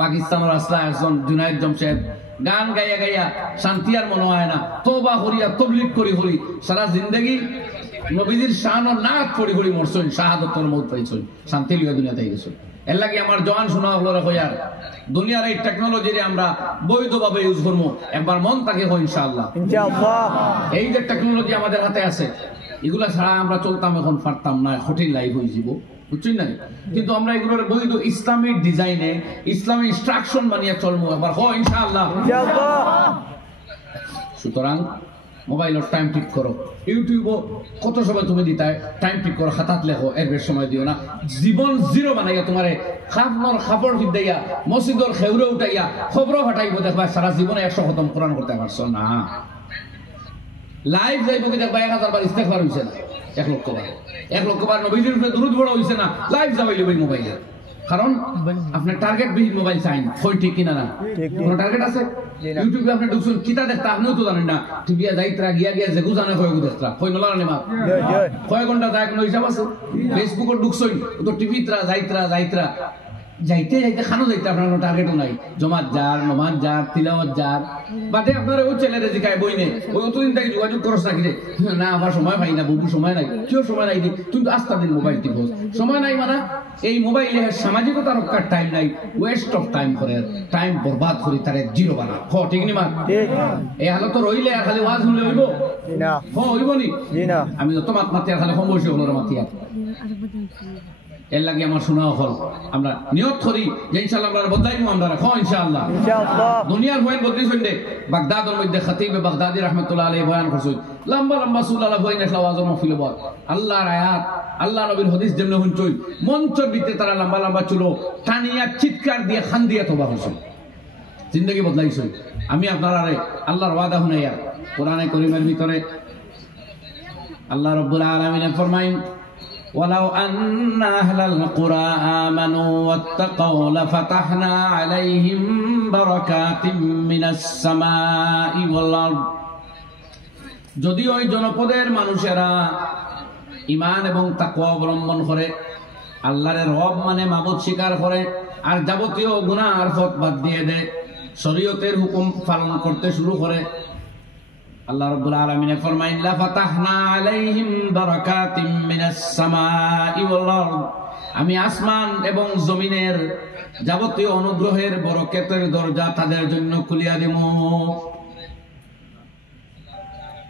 পাকিস্তানের আসলা একজন জুনায়েদ জমশেদ গান গাইয়া গাইয়া শান্তি আর মনে হয় না, তওবা করিয়া তাবলীগ করি সারা জিন্দেগি নবীজির শানের নাত পড়ি পড়ি মরছেন, শাহাদাতের মউত পাইছেন, শান্তি লিয়া দুনিয়াতে গেছেন। এর লাগি আমার জওয়ান শোনা হলো রে কইয়ার দুনিয়ার এই টেকনোলজিরে আমরা বৈধভাবে ইউজ করবো, একবার মন তাকে হয় ইনশাআল্লাহ। এই যে টেকনোলজি আমাদের হাতে আছে, এগুলা ছাড়া আমরা চলতাম এখন পারতাম না, কঠিন লাইফ হয়ে যাব, বুঝছেন না? কিন্তু আমরা এগুলোর বৈধ ইসলামিক ডিজাইনে, ইসলামিক ইনস্ট্রাকশন বানিয়ে চলবো, একবার হয় ইনশাআল্লাহ। সুতরাং মোবাইলের টাইম ঠিক করো, ইউটিউবও কত সময় তুমি দিতায় টাইম ঠিক করো, খাতাত লেখো, এর বেশ সময় দিও না। জীবন জিরো বানাইয়া তোমারে খাপনর খাপড় ফিদাইয়া মসজিদর খেউরে উঠাইয়া খবর ফাটাইব, দেখবা সারা জীবনে 100 খতম কোরআন করতে পারছো না। লাইভ যাইব কি দেখবা 1000 বার ইস্তেগফার হইছে না, 1 লক্ষ বার, 1 লক্ষ বার নবীজির উপরে দুরূদ পড়া হইছে না, লাইভ যাবাইলে ওই মোবাইলে। কারণ আপনার টার্গেট বিহীন মোবাইল চাইন, ফোন ঠিক কিনা না? কোন টার্গেট আছে? ইউটিউবে আপনি ঢুকছেন কিতা দেখতে, আপনিও তো জানেন না, টিভিয়া যাইত্রা গিয়া গিয়া যেগু জানে কয়েক দেখতা কই নলা নেমা কয়েক ঘন্টা যায় কোনো হিসাব আছে? ফেসবুকে ঢুকছেন তো টিভিত্রা যাইত্রা যাইতে যাইতে খানো যাইতে আপনার কোনো টার্গেটও নাই। জমাত যার, নমাজ যার, তিলাওয়াত যার, বাদে আপনারা ওই ছেলেরে জিকায় বই নে, ওই অতদিন থেকে যোগাযোগ করছ নাকি রে? না আমার সময় পাই না, বুবু সময় নাই, কেউ সময় নাই, তুই তো আস্তা দিন মোবাইল টিপস, সময় নাই মানে এই মোবাইলে সামাজিকতা রক্ষার টাইম নাই, ওয়েস্ট অফ টাইম করে, টাইম বরবাদ করি তারে জিরো বানা। হ ঠিক নি মা? এই হালত রইলে আর খালি ওয়াজ শুনলে হইব না? হইব নি? আমি যত মাত মাতি আর খালি কম বয়সী হলো মাতি আর। এর লাগে আমার শোনা হল, আমরা নিয়ত করি যে ইনশাআল্লাহ আমরা বদলাইবো, আমরা রাখো ইনশাআল্লাহ। দুনিয়ার বয়ান বদলি শুনলে বাগদাদের মধ্যে খতিব বাগদাদি রাহমাতুল্লাহ আলাইহি বয়ান করছেন, লম্বা লম্বা সুল্লাহ বয়ান একলা ওয়াজ মাহফিল বল, আল্লাহর আয়াত, আল্লাহ নবীর হাদিস যেমন শুনছই, মঞ্চের ভিতরে তারা লম্বা লম্বা চুলো টানিয়া চিৎকার দিয়ে খান দিয়া তওবা করছেন, জিন্দেগি বদলাইছেন। আমি আপনারা আল্লাহর ওয়াদা শুনাইয়া কোরআনে কারীমের ভিতরে আল্লাহ রাব্বুল আলামিন ফরমাইন ولو أن أهل القرى آمنوا واتقوا لفتحنا عليهم بركات من السماء والأرض যদি ওই জনপদের মানুষেরা ঈমান এবং তাকওয়া অবলম্বন করে, আল্লাহর রব মানে মাবুদ স্বীকার করে, আর যাবতীয় গুনাহ পথ বাদ দিয়ে দেয়, শরীয়তের হুকুম পালন করতে শুরু করে, আল্লাহ রাব্বুল আলামিন ফরমায়েন লা ফাতাহনা আলাইহিম বারাকাতিম মিনাস সামাই ওয়াল আরদ, আমি আসমান এবং জমিনের যাবতীয় অনুগ্রহের বরকতের দরজা তাদের জন্য খুলিয়া দেব।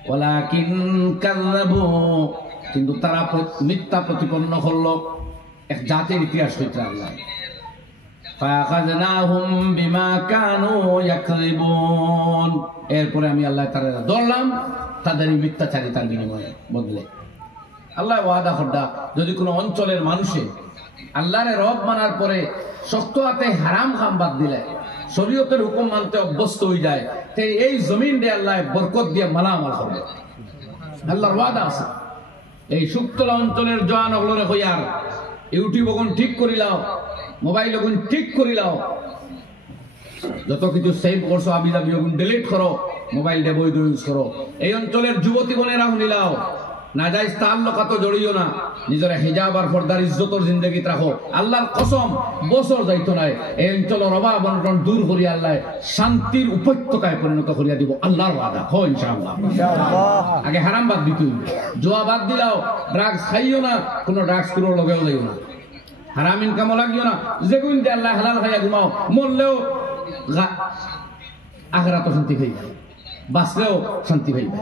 ওয়ালাকিন কাযাবু, কিন্তু তারা মিথ্যা প্রতিপন্ন করলো। এক জাতির ইতিহাস হইতে আল্লাহ ফাখাযনাহুম বিমা কানু ইয়াকযিবুন, এরপরে আমি আল্লাহ তাআলা ধরলাম তাদের মিথ্যাচারিতার বিনিময়ে বদলে। আল্লাহ ওয়াদা করদা যদি কোনো অঞ্চলের মানুষে আল্লাহরে রব মানার পরে শক্ত হাতে হারাম কাম বাদ দিলে, শরীয়তের হুকুম মানতে অভ্যস্ত হয়ে যায়, তে এই জমিন দিয়ে আল্লাহ বরকত দিয়ে মালামাল করবে। আল্লাহর ওয়াদা আছে। এই সুক্তলা অঞ্চলের জওয়ান হলরে হইয়ার ইউটিউব ওগুন ঠিক করিলাও, মোবাইল ওগুন ঠিক করিলাও, যত কিছু সেভ করছো আবি যাবি ওগুন ডিলিট করো, মোবাইল দিয়ে বৈধ ইউজ করো। এই অঞ্চলের যুবতী বোনেরা শুনিলাও, নাজাইজ তাল্লুকাত জড়িও না, নিজের হিজাব আর পর্দার ইজ্জতর জিন্দেগিত রাখো। আল্লাহর কসম বছর যাইতো নাই এই অঞ্চলের অভাব অনটন দূর করিয়া আল্লাহ শান্তির উপত্যকায় পরিণত করিয়া দিব। আল্লাহর ওয়াদা হয় ইনশাআল্লাহ। আগে হারাম বাদ দিতে হইবে, জুয়া বাদ দিলাও, ড্রাগস খাইও না, কোনো ড্রাগস কোনো লগেও যাইও না, হারাম ইনকামও লাগিও না, যে কোনতে আল্লাহ হালাল খাইয়া ঘুমাও, মরলেও আখিরাত শান্তি পাইবে, বাঁচলেও শান্তি পাইবে।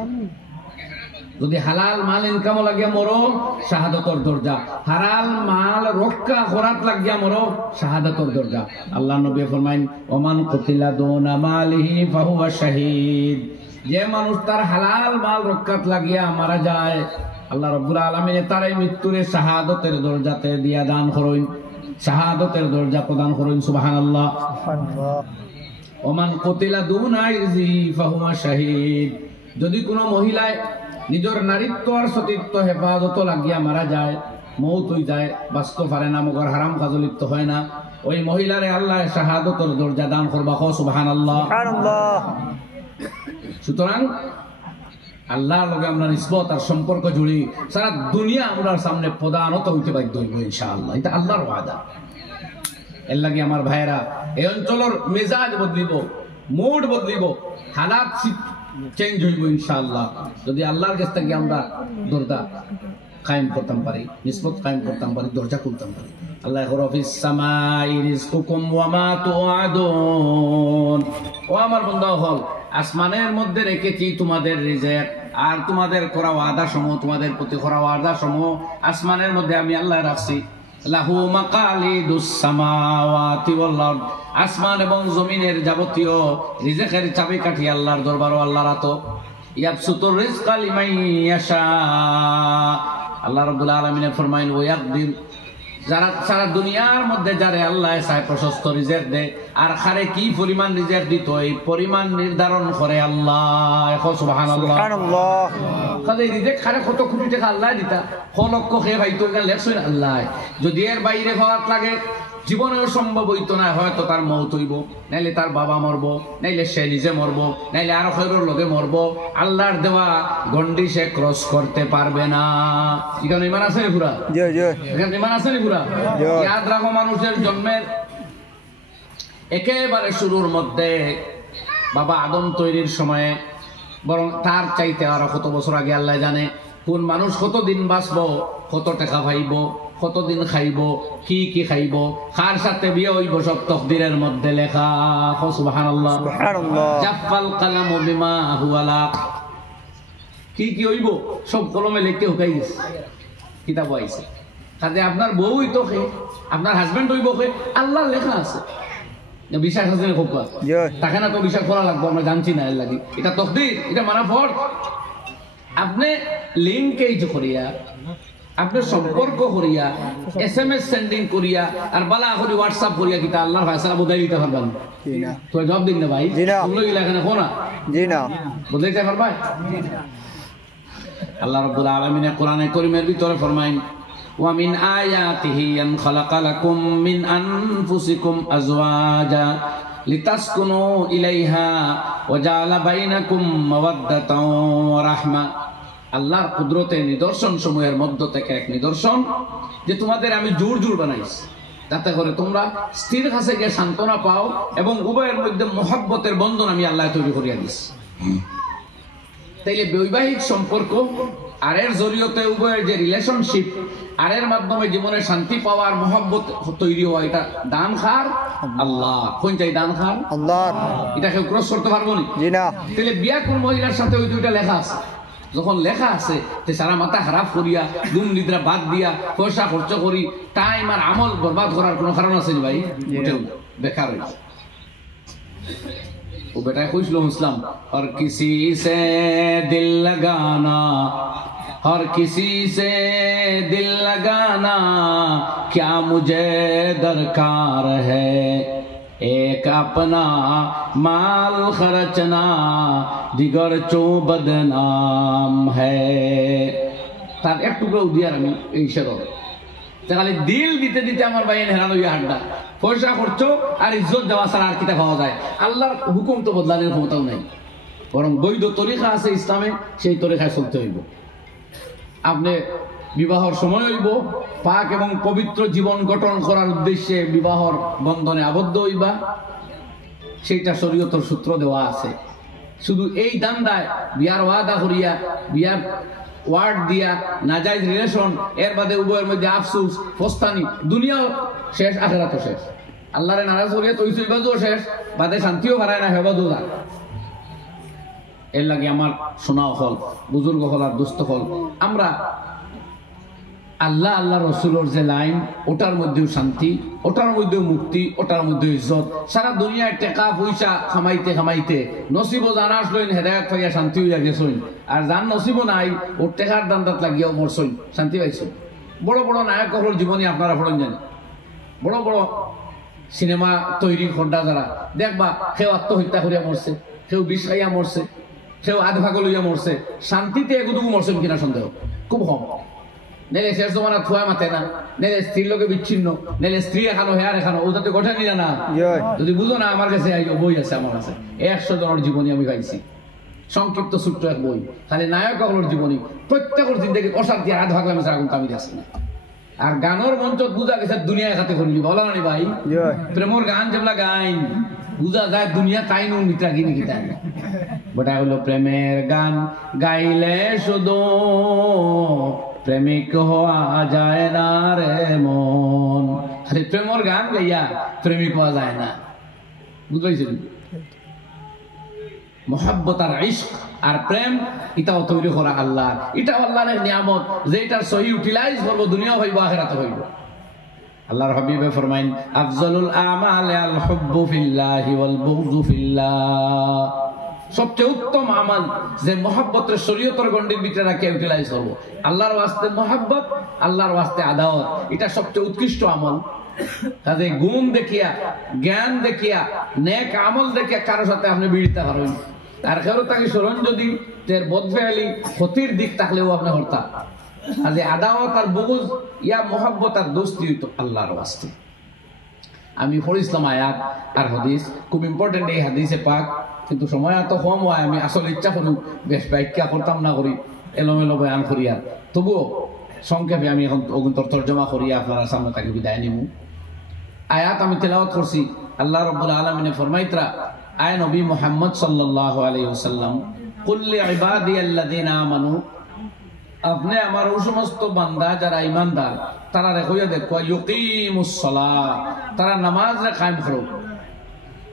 যদি হালাল মাল ইনকামও লাগিয়া মরো, শাহাদাতর দরজা। হালাল মাল রক্ষা করাত লাগিয়া মরো, শাহাদাতর দরজা। আল্লাহ নবী ফরমাইন ওমান কুতিলা দুনা মালিহি ফাহুয়া শাহীদ, যে মানুষ তার হালাল মাল রক্ষাত লাগিয়া মারা যায়, আল্লাহ রাব্বুল আলামিন তারই মৃত্যুরে শাহাদাতের দরজাতে দিয়া দান করেন, শাহাদাতের দরজা প্রদান করেন। সুবহানাল্লাহ। ওমান কুতিলা দুনা ইরজি ফাহুয়া শাহীদ, যদি কোনো মহিলায় নিজের নারীত্ব আর সতীত্ব হেফাজত লাগিয়া মারা যায়, মৌত হয়ে যায়, বাঁচতে পারে না, মগর হারাম কাজে লিপ্ত হয় না, ওই মহিলারে আল্লাহ শাহাদাতের দরজা দান করবা। সুবহানাল্লাহ। সুতরাং আল্লাহর লগে আমরা নিসবত আর সম্পর্ক জুড়ি, সারা দুনিয়া আমরার সামনে প্রধানত হইতে বাধ্য হইব ইনশাআল্লাহ। এটা আল্লাহর ওয়াদা। এর লাগে আমার ভাইয়েরা, এই অঞ্চলের মেজাজ বদলিব, মুড বদলিব, হালাত চেঞ্জ হইব ইনশাআল্লাহ, যদি আল্লাহর কাছ থেকে আমরা দরজা কায়েম করতাম পারি, নিসবত কায়েম করতাম পারি, দরজা খুলতাম পারি। আল্লাহ রফিস সামাই রিজকুকুম ওয়া মা তুআদুন, ও আমার বান্দা হল, আসমানের মধ্যে রেখেছি তোমাদের রিজিক আর তোমাদের করা ওয়াদা সমূহ, তোমাদের প্রতি করা ওয়াদা সমূহ আসমানের মধ্যে আমি আল্লাহ রাখছি। লাহু মাকালিদুস সামাওয়াতি ওয়াল আরদ, আসমান এবং জমিনের যাবতীয় রিজিকের চাবিকাঠি আল্লাহর দরবার ও আল্লাহর হাতে। ইয়াবসুতুর রিজকা লিমান ইয়াশা, আল্লাহ রাব্বুল আলামিন ফরমায়েন ওয়া ইয়াকদির, যারা সারা দুনিয়ার মধ্যে যারে আল্লাহ চায় প্রশস্ত রিজিক দেয়, আর খারে কি পরিমাণ রিজিক দিত এই পরিমাণ নির্ধারণ করে আল্লাহ। সুবহানাল্লাহ। কাজে রিজিক খারে কত কোটি টাকা আল্লাহ দিতা, ক লক্ষ খেয়ে ভাই তোর লেখছই না আল্লাহ। যদি এর বাইরে হওয়ার লাগে জীবনেও সম্ভব হইতো না, হয়তো তার মৌত হইব, নাইলে তার বাবা মরব, নাইলে সে নিজে মরব, নাইলে আরো খৈরের লগে মরব। আল্লাহর দেওয়া গন্ডি সে ক্রস করতে পারবে না। এখানে ইমান আছে নি পুরা? এখানে ইমান আছে নি পুরা? ইয়াদ রাখো, মানুষের জন্মের একেবারে শুরুর মধ্যে বাবা আদম তৈরির সময়ে, বরং তার চাইতে আরো কত বছর আগে আল্লাহ জানে কোন মানুষ কতদিন বাঁচবো, কত টাকা পাইব, কতদিন খাইব, কি কি খাইব, কার সাথে বিয়ে হইব, সব তকদিরের মধ্যে লেখা। সুবহানাল্লাহ। জাফাল কালামু বিমা হুয়ালা, কি কি হইব সব কলমে লিখতে হুকাই গেছে, কিতাব আইছে। কাজে আপনার বউ হইতো কে, আপনার হাজবেন্ড হইব কে, আল্লাহ লেখা আছে। বিশ্বাস আছে না? খুব তাকে না তো বিশ্বাস করা লাগবো, আমরা জানছি না এর লাগে। এটা তকদির, এটা মানা ফরজ। আপনি লিঙ্ক এই করিয়া, আপনার সম্পর্ক করিয়া, SMS সেন্ডিং করিয়া, আর বালা করি হোয়াটসঅ্যাপ করিয়া, কিতা আল্লাহর ফায়সালা বোঝাই দিতে পারবেন? তো জবাব দিন না ভাই, তোমরা গিলা এখানে কোনা বোঝাইতে পারবা? আল্লাহ রাব্বুল আলামিন কোরআনে কারীমের ভিতরে ফরমাইন ওয়া মিন আয়াতিহি আন খালাকা লাকুম মিন আনফুসিকুম আজওয়াজা লিতাসকুনু ইলাইহা ওয়া জাআলা বাইনাকুম মাওয়াদ্দাতাও ওয়া রাহমা। আল্লাহর কুদরতের নিদর্শন সমূহের মধ্য থেকে এক নিদর্শন যে তোমাদের আমি জোর জোর বানাইছি, যাতে করে তোমরা স্ত্রীর কাছে গিয়ে সান্ত্বনা পাও এবং উভয়ের মধ্যে মহব্বতের বন্ধন আমি আল্লাহ তৈরি করিয়া দিছি। তাইলে বৈবাহিক সম্পর্ক আর এর জরিয়তে উভয়ের যে রিলেশনশিপ আর এর মাধ্যমে জীবনে শান্তি পাওয়ার মহব্বত তৈরি হওয়া, এটা দান খার আল্লাহ। কোন চাই দান খার আল্লাহ, এটা কেউ ক্রস করতে পারবো না। তাহলে বিয়া কোন মহিলার সাথে ওই দুইটা লেখা আছে, যখন লেখা আছে তে সারা মাথা খারাপ করিয়া ঘুম নিদ্রা বাদ দিয়া পয়সা খরচ করি টাইম আর আমল বরবাদ করার কোনো কারণ আছে ভাই? বেকার হয়েছে। वो बेटा खुश लो इस्लाम और किसी से दिल लगाना, और किसी से दिल लगाना क्या मुझे दरकार है, एक अपना माल खर्चना दिगर चो बदनाम है। তার এক টুকরো উদিয়ার আমি এই শেরো খালি দিল দিতে দিতে আমার ভাই হেরানো হাড্ডা পয়সা খরচ আর ইজ্জত দেওয়া ছাড়া আর কিটা পাওয়া যায়? আল্লাহর হুকুম তো বদলানোর ক্ষমতাও নাই, বরং বৈধ তরিকা আছে ইসলামে, সেই তরিকায় চলতে হইব। আপনি বিবাহর সময় হইব পাক এবং পবিত্র জীবন গঠন করার উদ্দেশ্যে বিবাহর বন্ধনে আবদ্ধ হইবা, সেইটা শরীয়তের সূত্র দেওয়া আছে। শুধু এই দান্দায় বিয়ার ওয়াদা করিয়া বিয়ার ওয়ার্ড দিয়া নাজাইজ রিলেশন, এর বাদে উভয়ের মধ্যে আফসুস ফস্তানি, দুনিয়াও শেষ আখিরাতও শেষ। আল্লাহরে নারাজ করিয়া তৈরি ইবাদতও শেষ, বাদে শান্তিও হারায় না, হেবাদও না। এর লাগে আমার শোনাও হল বুজুর্গ হল আর দুস্থ হল, আমরা আল্লাহ আল্লাহ রসুলের যে লাইন ওটার মধ্যেও শান্তি, ওটার মধ্যেও মুক্তি, ওটার মধ্যেও ইজ্জত। সারা দুনিয়ায় টাকা পয়সা খামাইতে খামাইতে নসিব জানা আসলেন হেদায়ত পাইয়া শান্তি হইয়া গেছইন, আর যার নসিব নাই ওর টেকার দান্দাত লাগিয়াও মরছইন, শান্তি পাইছ। বড় বড় নায়ক হল জীবনী আপনারা পড়েন জানেন, বড় বড় সিনেমা তৈরি খড্ডা যারা দেখবা, কেউ আত্মহত্যা করিয়া মরছে, কেউ বিষ খাইয়া মরছে, কেউ আধ ভাগ লইয়া মরছে। শান্তিতে এগুটুকু মরছে কিনা সন্দেহ খুব কম। নেলে শেষ জমানা থুয়া মাথে না, নেলে স্ত্রীর লোকে বিচ্ছিন্ন, নেলে স্ত্রী এখানো হেয়ার এখানো, ও তাতে গঠা নিলে না। যদি বুঝো না আমার কাছে বই আছে, আমার কাছে 100 জনের জীবনী আমি পাইছি, সংক্ষিপ্ত ছোট্ট এক বই, খালি নায়ক হলোর জীবনী। প্রত্যেকের জিন্দগি অশান্তি আধ ভাগ আমি আগুন কামি আছে না। আর গানের মঞ্চ বুঝা গেছে দুনিয়া খাতে করিলি বলা না ভাই, প্রেমর গান যেগুলা গাইন বুঝা যায় দুনিয়া তাই নুন মিত্রা কিনে কি তাই বটা হলো প্রেমের গান গাইলে শুধু প্রেমিক হওয়া যায় না রে মন। আরে প্রেমর গান গাইয়া প্রেমিক হওয়া যায় না, বুঝতে মোহাব্বত আর ইশক আর প্রেম এটাও তৈরি করা আল্লাহ, এটাও আল্লাহর নিয়ামত, যে এটার সহি ইউটিলাইজ করবো দুনিয়া হইব আখিরাতে হইব। আল্লাহর হাবিবে ফরমাইন আফজালুল আমাল আল হুব্বু ফিল্লাহি ওয়াল বুগযু ফিল্লাহ, সবচেয়ে উত্তম আমাল যে মহব্বতের শরীয়তের গণ্ডির ভিতরে রাখে ইউটিলাইজ করবো। আল্লাহর ওয়াস্তে মহব্বত, আল্লাহর ওয়াস্তে আদাওয়াত, এটা সবচেয়ে উৎকৃষ্ট আমল। কাজে গুণ দেখিয়া জ্ঞান দেখিয়া নেক আমল দেখিয়া কারোর সাথে আপনি বিড়িতে পারবেন, আর কারো তাকে স্মরণ যদি তের বদফেয়ালি ক্ষতির দিক থাকলেও আপনি হরতা। কাজে আদাওয়াত আর বুগজ ইয়া মহব্বত আর দোস্তি হইতো আল্লাহর ওয়াস্তে। আমি পড়িছিলাম আয়াত আর হাদিস, খুব ইম্পর্টেন্ট এই হাদিসে পাক, কিন্তু সময় এত কম হয় আমি আসলে ইচ্ছা করি বেশ ব্যাখ্যা করতাম না করি এলোমেলো বয়ান করি, আর তবুও সংক্ষেপে আমি এখন অগুন্তর তর্জমা করিয়া আপনারা সামনে তাকে বিদায় নিব। আয়াত আমি তেলাওয়াত করছি, আল্লাহ রাব্বুল আলামিন ফরমাইতরা আয় নবী মুহাম্মদ সাল্লাল্লাহু আলাইহি ওয়াসাল্লাম কুল লিইবাদিয়াল্লাযিনা আমানু, আপনি আমার ওই সমস্ত বান্দা যারা ঈমানদার তারা রেখইয়া দেখো ইউকিমুস সালাহ, তারা নামাজে কায়েম করো।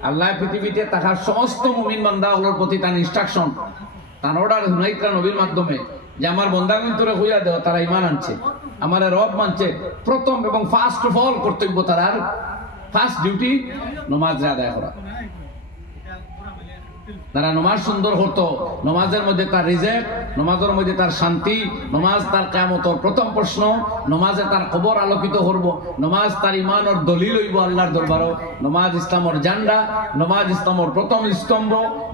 আল্লাহ পৃথিবীতে তাহার সমস্ত মুমিন বান্দাগুলোর প্রতি তার ইনস্ট্রাকশন, তার অর্ডার হুনাইতরা নবীর মাধ্যমে যে আমার বন্দাগণ তোরে হইয়া দেও, তারা ঈমান আনছে, আমার রব মানছে। প্রথম এবং ফার্স্ট অফ অল কর্তব্য তার ফার্স্ট ডিউটি নামাজ আদায় করা। তারা নমাজ সুন্দর হতো, নমাজের মধ্যে তার রিজেক, নমাজের মধ্যে তার শান্তি, নমাজ তার কিয়ামতের প্রথম প্রশ্ন, নমাজে তার কবর আলোকিত করব, নমাজ তার ইমানের দলিল হইব আল্লাহর দরবারও, নমাজ ইসলামের জান্ডা, নমাজ ইসলামের প্রথম স্তম্ভ,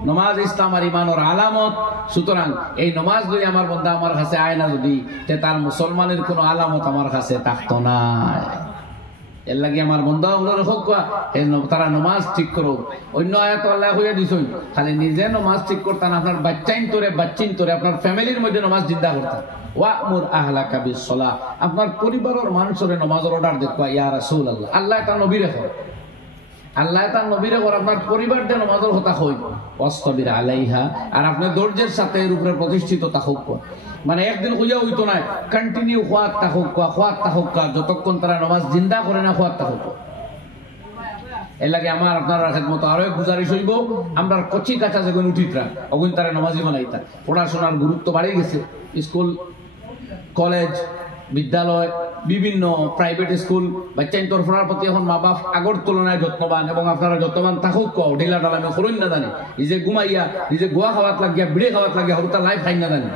নমাজ ইসলাম আর ইমানের আলামত। সুতরাং এই নমাজ যদি আমার বন্ধা আমার কাছে আয় না যদি, তে তার মুসলমানের কোনো আলামত আমার কাছে থাকতো না। এর লাগে আমার বন্ধা গুলোর হোক তারা নমাজ ঠিক করো। অন্য আয়াত আল্লাহ হইয়া দিছই, খালি নিজে নমাজ ঠিক করতেন, আপনার বাচ্চাইন তোরে বাচ্চিন তোরে আপনার ফ্যামিলির মধ্যে নমাজ জিন্দা করতেন। ওয়ামুর আহলাকা বিসসালাহ, আপনার পরিবারের মানুষের নমাজের অর্ডার দেখবা। ইয়া রাসূলুল্লাহ, আল্লাহ তার নবীরে কর, আল্লাহ তার নবীরে কর, আপনার পরিবারদের নমাজের কথা কই। ওয়াসতাবির আলাইহা, আর আপনি ধৈর্যের সাথে এর উপরে প্রতিষ্ঠিত থাকুক। মানে একদিন হইয়া হইতো না, কন্টিনিউ খোয়াত থাকুক, যতক্ষণ তারা নমাজ জিন্দা করে না খোয়াত থাকুক। এর লাগে আমার আপনার মতো আরো এক গুজারিশ হইব, আমরা কচি কাঁচা যখন উঠিতরা ওগুন তারা নমাজি বানাইতা। পড়াশোনার গুরুত্ব বাড়ি গেছে, স্কুল কলেজ বিদ্যালয় বিভিন্ন প্রাইভেট স্কুল বাচ্চাইন তরফার প্রতি এখন মা বাপ আগর তুলনায় যত্নবান, এবং আপনারা যত্নবান থাকুক। ঢিলা ডালামে করুন না জানি, নিজে ঘুমাইয়া নিজে গোয়া খাওয়াত লাগিয়া বিড়ে খাওয়াত লাগিয়া হরুতা লাইফ খাই না জানি।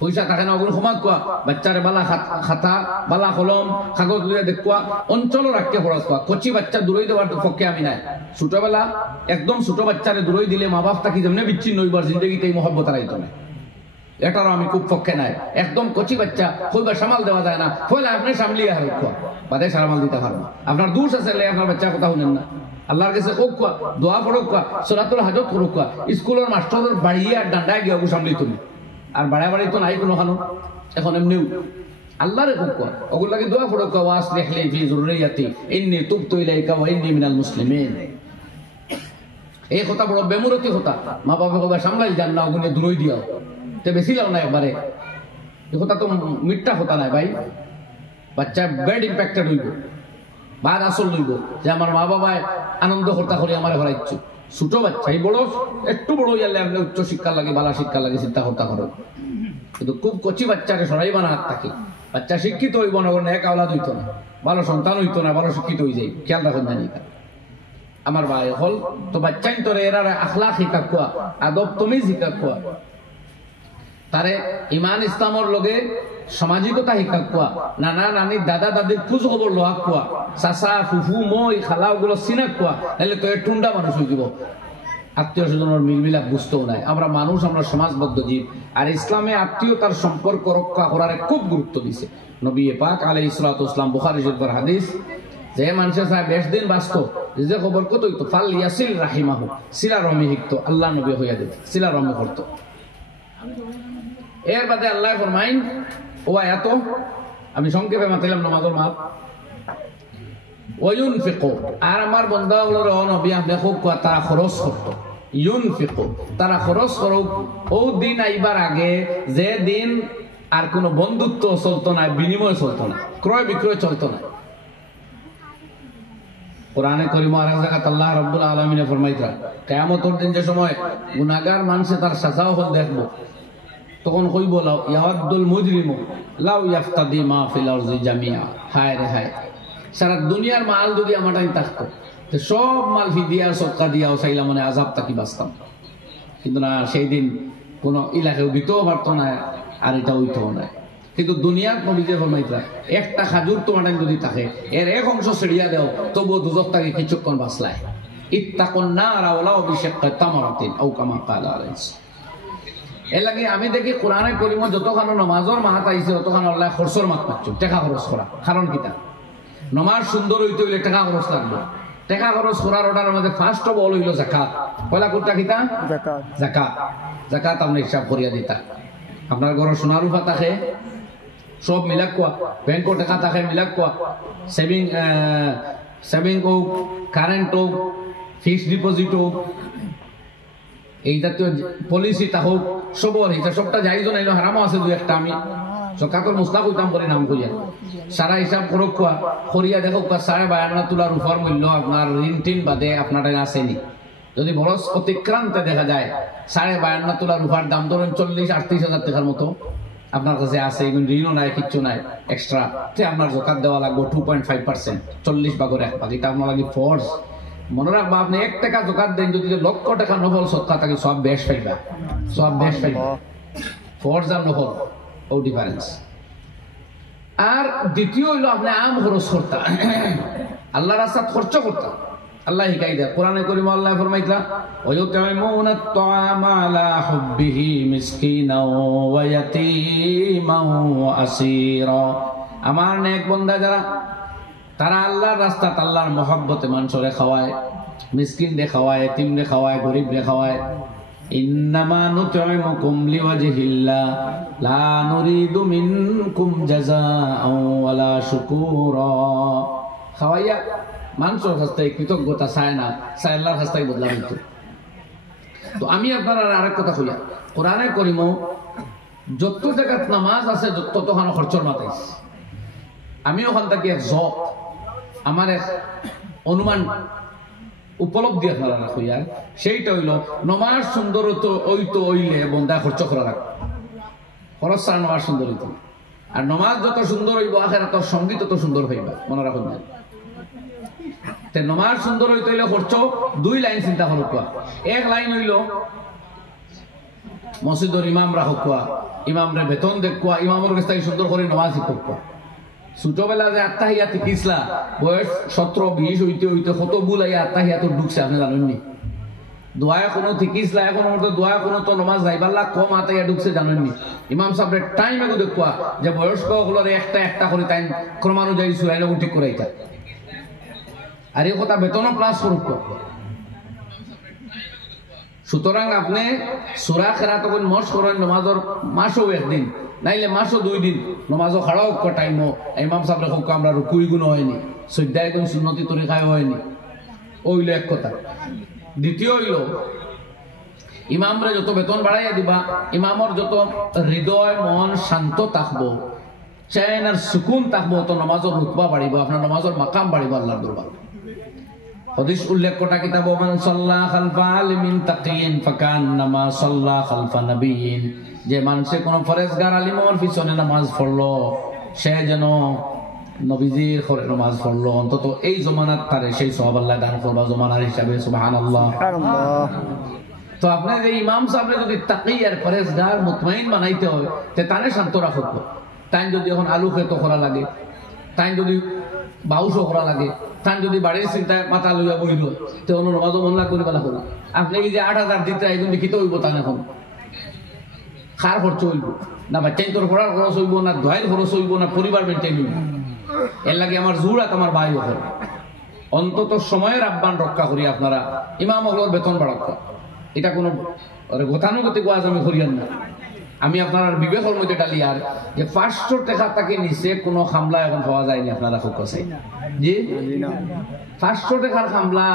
পয়সা থাকে না ওগুলো সমাজ কোয়া, বাচ্চারে বালা খাতা বালা কলম কাগজ দুইয়া দেখুয়া অঞ্চল রাখতে খরচ কোয়া। কচি বাচ্চা দূরই দেওয়ার পক্ষে আমি নাই। ছোটবেলা একদম ছোট বাচ্চারে দূরই দিলে মা বাপ তাকে যেমনি বিচ্ছিন্ন হইবার জিন্দগিতে এই মহব্বত রাইতো না, এটারও আমি খুব পক্ষে নাই। একদম কচি বাচ্চা হইবার সামাল দেওয়া যায় না, হইলে আপনি সামলিয়ে হারুক কোয়া, বাদে সামাল দিতে পারবো না। আপনার দোষ আছে, আপনার বাচ্চার কথা শুনেন না, আল্লাহর কাছে হোক কোয়া, দোয়া পড়ুক কোয়া, সলাতুল হাজত করুক কোয়া, স্কুলের মাস্টারদের বাড়িয়ে আর ডান্ডায় গিয়ে সামলি তুমি আর বাড়াবাড়ি তো নাই কোনো খানো এখন এমনিও আল্লাহরে হোক কোয়া, ওগুলো লাগে দোয়া পড়ুক কোয়া। ওয়াসলিহ লি ফি যুররিয়াতি ইন্নী তুবতু ইলাইকা ওয়া ইন্নী মিনাল মুসলিমিন। এই কথা বড় বেমুরতি কথা, মা বাবা কবে সামলাই যান না, ওগুলো দূরই দিও তে বেশি লাও না একবারে। এই কথা তো মিথ্যা কথা নাই ভাই, বাচ্চা ব্যাড ইম্প্যাক্টেড হইব, বাদ আসল হইব যে আমার মা বাবায় আনন্দ হর্তা করে আমার হরাইছে। ছোট বাচ্চা এই বড় একটু বড় হইয়ালে আপনি উচ্চ শিক্ষার লাগে বালা শিক্ষার লাগে চিন্তা হর্তা করো, কিন্তু খুব কচি বাচ্চাকে সরাইবা না হাত থাকে। বাচ্চা শিক্ষিত হইব না, এক আওলাদ হইতো না, ভালো সন্তান হইতো না, ভালো শিক্ষিত হয়ে যায়, খেয়াল রাখুন জানি আমার ভাই হল। তো বাচ্চাই তোরে এরা আখলাক শিক্ষা কোয়া, আদব তমিজ শিক্ষা কোয়া, তারে ইমান ইসলামর লগে সামাজিকতা শিক্ষা কোয়া, নানা নানি দাদা দাদির খোঁজ খবর লোহা কোয়া, চাচা ফুফু মই খালা ওগুলো চিনাক কোয়া, নাহলে তো এর টুন্ডা মানুষ হয়ে যাব। আত্মীয় স্বজনের মিলমিলাপ বুঝতেও নাই। আমরা মানুষ, আমরা সমাজবদ্ধ জীব, আর ইসলামে আত্মীয়তার সম্পর্ক রক্ষা করার খুব গুরুত্ব দিছে নবী পাক আলাইহিস সালাতু ওয়াস সালাম। বুখারী শরীফের হাদিস, যে মানুষের সাহেব 20 দিন বাঁচত, যে খবর কত হইতো, ফাল ইয়াসিল রাহিমাহু, সিলা রমি হিকতো, আল্লাহ নবী হইয়া দিত, সিলা রমি করতো। এর বাদে আল্লাহ ফরমাইন, ও এত আমি সংক্ষেপে মাতিলাম নামাজের মাপ। ওয়ুনফিকু, আর আমার বান্দাগুলোর নবী আপনি খুব তারা খরচ করতো। ইউনফিকু, তারা খরচ করুক ও দিন আইবার আগে, যে দিন আর কোনো বন্ধুত্ব চলতো না, বিনিময় চলতো না, ক্রয় বিক্রয় চলতো না। কোরআনে কারীম আর এক জায়গায় আল্লাহ রাব্বুল আলামিন ফরমাইতরা, কিয়ামতের দিন যে সময় গুনাহগার মানুষে তার সাজাও হল দেখবো, তখন কইব লাউ ইয়াদুল মুজরিমু লাউ ইয়াফতাদি মা ফিল আরজি জামিয়া। হায় রে হায়, সারা দুনিয়ার মাল যদি আমারটাই থাকতো, তো সব মাল ফিদিয়া সদকা দিয়াও চাইলাম মানে আযাব তাকি বাঁচতাম। কিন্তু না, সেই দিন কোনো ইলাকায় দিতেও পারতো না, আর এটা হইতেও না। কিন্তু দুনিয়ার নবীজে ফরমাইতরা, একটা খাজুর তোমার যদি থাকে, এর এক অংশ ছেড়িয়া দেও, তবুও দুজক তাকে কিছুক্ষণ বাঁচলায়। ইত্তাকুন নারা ওয়ালাউ বিশাক্কি তামরাতিন আও কামা ক্বালা আলাইহিস। এর লাগে আমি দেখি কোরআনে কারীম যতখানো নামাজের মাহাত আইছে, ততখানো আল্লাহ খরচের মাত পাচ্ছেন, টাকা খরচ করা। কারণ কিতা, নামাজ সুন্দর হইতে হইলে টাকা খরচ লাগবে। টাকা খরচ করার অর্ডারের মধ্যে ফার্স্ট অফ অল হইল যাকাত। পয়লা কোনটা কিতা? যাকাত। যাকাত, যাকাত আপনি হিসাব করিয়া দিতা। আপনার ঘরে সোনা রূপা থাকে, সব মিলাক কোয়া, ব্যাংকর টাকা থাকে মিলাক কোয়া, সেভিং হোক, কারেন্ট হোক, ফিক্সড ডিপোজিট হোক, এই জাতীয় পলিসি তা হোক, সবর হিসাব সবটা যাইজ নাইলো, হারামও আছে দুই একটা। আমি সকাতর মুস্তাক হইতাম করে নাম করিয়া সারা হিসাব করক কোয়া, করিয়া দেখো 52.5 তোলার উপর মূল্য আপনার ঋণ টিন বাদে আপনার আসেনি। যদি বরস অতিক্রান্তে দেখা যায় 52.5 তোলার উপর দাম ধরেন 40-38 হাজার টাকার মতো আপনার কাছে আছে, ঋণও নাই, কিচ্ছু নাই এক্সট্রা, আপনার জাকাত দেওয়া লাগবে 2.5%, 40 ভাগের 1 ভাগ। এটা আপনার লাগে ফোর্স। মনে রাখবা আপনি 1 টাকা যাকাত দেন যদি লক্ষ টাকা নফল সদকা থাকে সব বেশ পাইবা, সব বেশ পাইবা। ফরজ আর নফল ও ডিফারেন্স। আর দ্বিতীয় হইলো আপনি আম খরচ করতা, আল্লাহর রাস্তায় খরচ করতা। আল্লাহ হিকাই দেয় কোরআনে কারীম, আল্লাহ ফরমাইতরা ওয়ায়ুতঈমুনা আত-তাআমা আলা হুব্বিহি মিসকিনাও ওয়া ইয়াতীমান ওয়া আসীরা। আমার নেক বান্দা যারা, তারা আল্লাহর রাস্তাত আল্লাহর মহব্বতে মানুষরে খাওয়ায়, মিসকিন রে খাওয়ায়, এতিম রে খাওয়ায়, গরিব রে খাওয়ায়। ইন্নামা নুতঈমুকুম লিওয়াজহিল্লাহ লা নুরিদু মিনকুম জাযাআও ওয়ালা শুকুরা। খাওয়াইয়া মানুষের রাস্তায় কৃতজ্ঞতা চায় না, চায় আল্লাহর রাস্তায় বদলা হইতো। তো আমি আপনার আরেক কথা কইয়া, কোরআনে কারীম যত জায়গাত নামাজ আছে ততখানো খরচর মাথাইছে। আমি ওখান থেকে এক জব, আমার এক অনুমান উপলব্ধি আপনারা রাখইয়া, সেইটা হইল নমাজ সুন্দর তো হইলে বন্দা খরচ করা রাখবে, খরচ ছাড়া নমাজ সুন্দর হইত। আর নমাজ যত সুন্দর হইব আখেরাত সঙ্গীত তত সুন্দর হইবা, মনে রাখুন না। নমাজ সুন্দর হইতে হইলে খরচ 2 লাইন চিন্তা করুক। 1 লাইন হইল মসজিদের ইমাম রাখক, ইমামরে বেতন দেখুয়া, ইমামের কাছে সুন্দর করে নমাজ শিখক। ছোটবেলা যে আত্তাহিয়াত শিখিছিলা, বয়স 17-20 হইতে হইতে কত ভুল আইয়া আত্তাহিয়াত ঢুকছে আপনি জানেননি? দোয়া কোনো শিখিছিলা, এখন তো দোয়া কোনো তো নমাজ যাইবাল্লা কম আত্তাহিয়া ঢুকছে জানেননি? ইমাম সাহেবের টাইম এগো দেখুয়া যে বয়স্ক হলো একটা করে তাই ক্রমানুযায়ী সুরাইলে ঠিক করাইতা। আর এই কথা বেতনও প্লাস করুক। সুতরাং আপনি সূরা কেরাত তখন মশ করেন, নমাজের মাসও একদিন, নাইলে মাসও 2 দিন নমাজও খাড়াও টাইমও ইমাম সাহেব হোক আমরা রুকুই গুণ হয়নি, সদ্যায় গুণ সুন্নতি তরিকায় হয়নি, ওইল এক কথা। দ্বিতীয় হইল ইমামরে যত বেতন বাড়াইয়া দিবা, ইমামর যত হৃদয় মন শান্ত থাকবো, চেন আর সুকুন থাকবো, তো নমাজের রুতবা বাড়িব, আপনার নমাজের মাকাম বাড়িব আল্লাহর দরবার। হাদিস উল্লেখ করা কিতাব মান সাল্লা খালফা আলিমিন তাকিয়িন ফাকান্নামা সাল্লা খালফা নবিয়িন, যে মানুষে কোন ফরেজগার আলিমের পিছনে নামাজ পড়লো সে যেন নবীজির ঘরে নামাজ পড়লো। অন্তত এই জমানাত তারে সেই সওয়াব আল্লাহ দান করবা জমানার হিসাবে, সুবহানাল্লাহ। তো আপনার এই ইমাম সাহেব যদি তাকি আর ফরেজগার মুতমাইন বানাইতে হয়, তে তারে শান্ত রাখব। তাই যদি এখন আলু খেতো করা লাগে, তাই যদি বাউশো করা লাগে, তাই যদি বাড়ির চিন্তায় মাথা লইয়া বইল, তো নমাজ মন লাগ করে বেলা করো। আপনি এই যে 8,000 দিতে এখন দেখিতে হইব, তা এখন খার খরচ হইব না, বাচ্চাই তোর পড়ার খরচ হইব না, দোয়াইয়ের খরচ হইব না, পরিবার মেনটেন হইব। এর লাগে আমার জোরাত আমার ভাই হল অন্তত সময়ের আহ্বান রক্ষা করি আপনারা ইমাম হলোর বেতন বাড়াক। এটা কোনো গতানুগতিক ওয়াজ আমি করিয়ান না। আমি আপনার বিবেকের মধ্যে ডালি আর যে 500 টাকা তাকে নিচে কোনো খামলা এখন পাওয়া যায়নি। আপনারা খুব কাছে জি 500 টাকার খামলা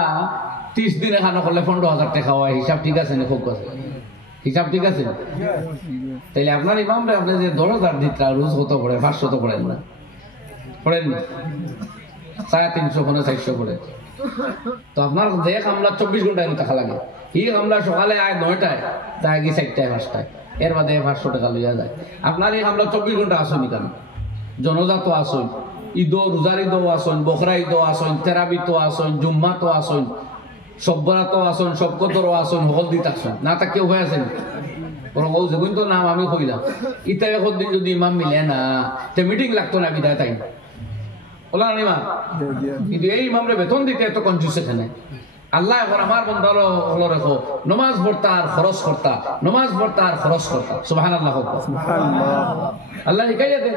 30 দিন এখানে করলে 15,000 টাকা হয়। হিসাব ঠিক আছে না? খুব কাছে হিসাব ঠিক আছে। তাইলে আপনার ইমামরা আপনি যে 10,000 দিতা রোজ কত পড়ে? 500 তো পড়েন না, পড়েন না 350 পড়ে 400 পড়ে। তো আপনার যে খামলা 24 ঘন্টায় টাকা লাগে, এই খামলা সকালে আয় 9টায় তাই গিয়ে 4টায় 5টায়, এর বাদে 500 টাকা লইয়া যায়। আপনার এই আমরা 24 ঘন্টা আসনি কেন? জনজাত আসন, ঈদ রোজার ঈদও আসন, বখরা ঈদও আসন, তেরাবিতো আসন, জুম্মাতো আসন, সব্বরাতো আসন, সবকতরও আসন, হলদিত আসন। না তা কেউ হয়ে আছেন যেগুন তো নাম আমি কইলাম। ইটা এখন দিন যদি ইমাম মিলে না, তে মিটিং লাগতো না বিদায় তাই বলা না ইমাম। কিন্তু এই ইমামরে বেতন দিতে এত কনজুস এখানে। আল্লাহ এখন আমার বন্ধার হলো রেখো নমাজ পড়তা আর খরচ করতা, নমাজ পড়তা আর খরচ করতা। সুবহানাল্লাহ। আল্লাহ শিখাইয়া দে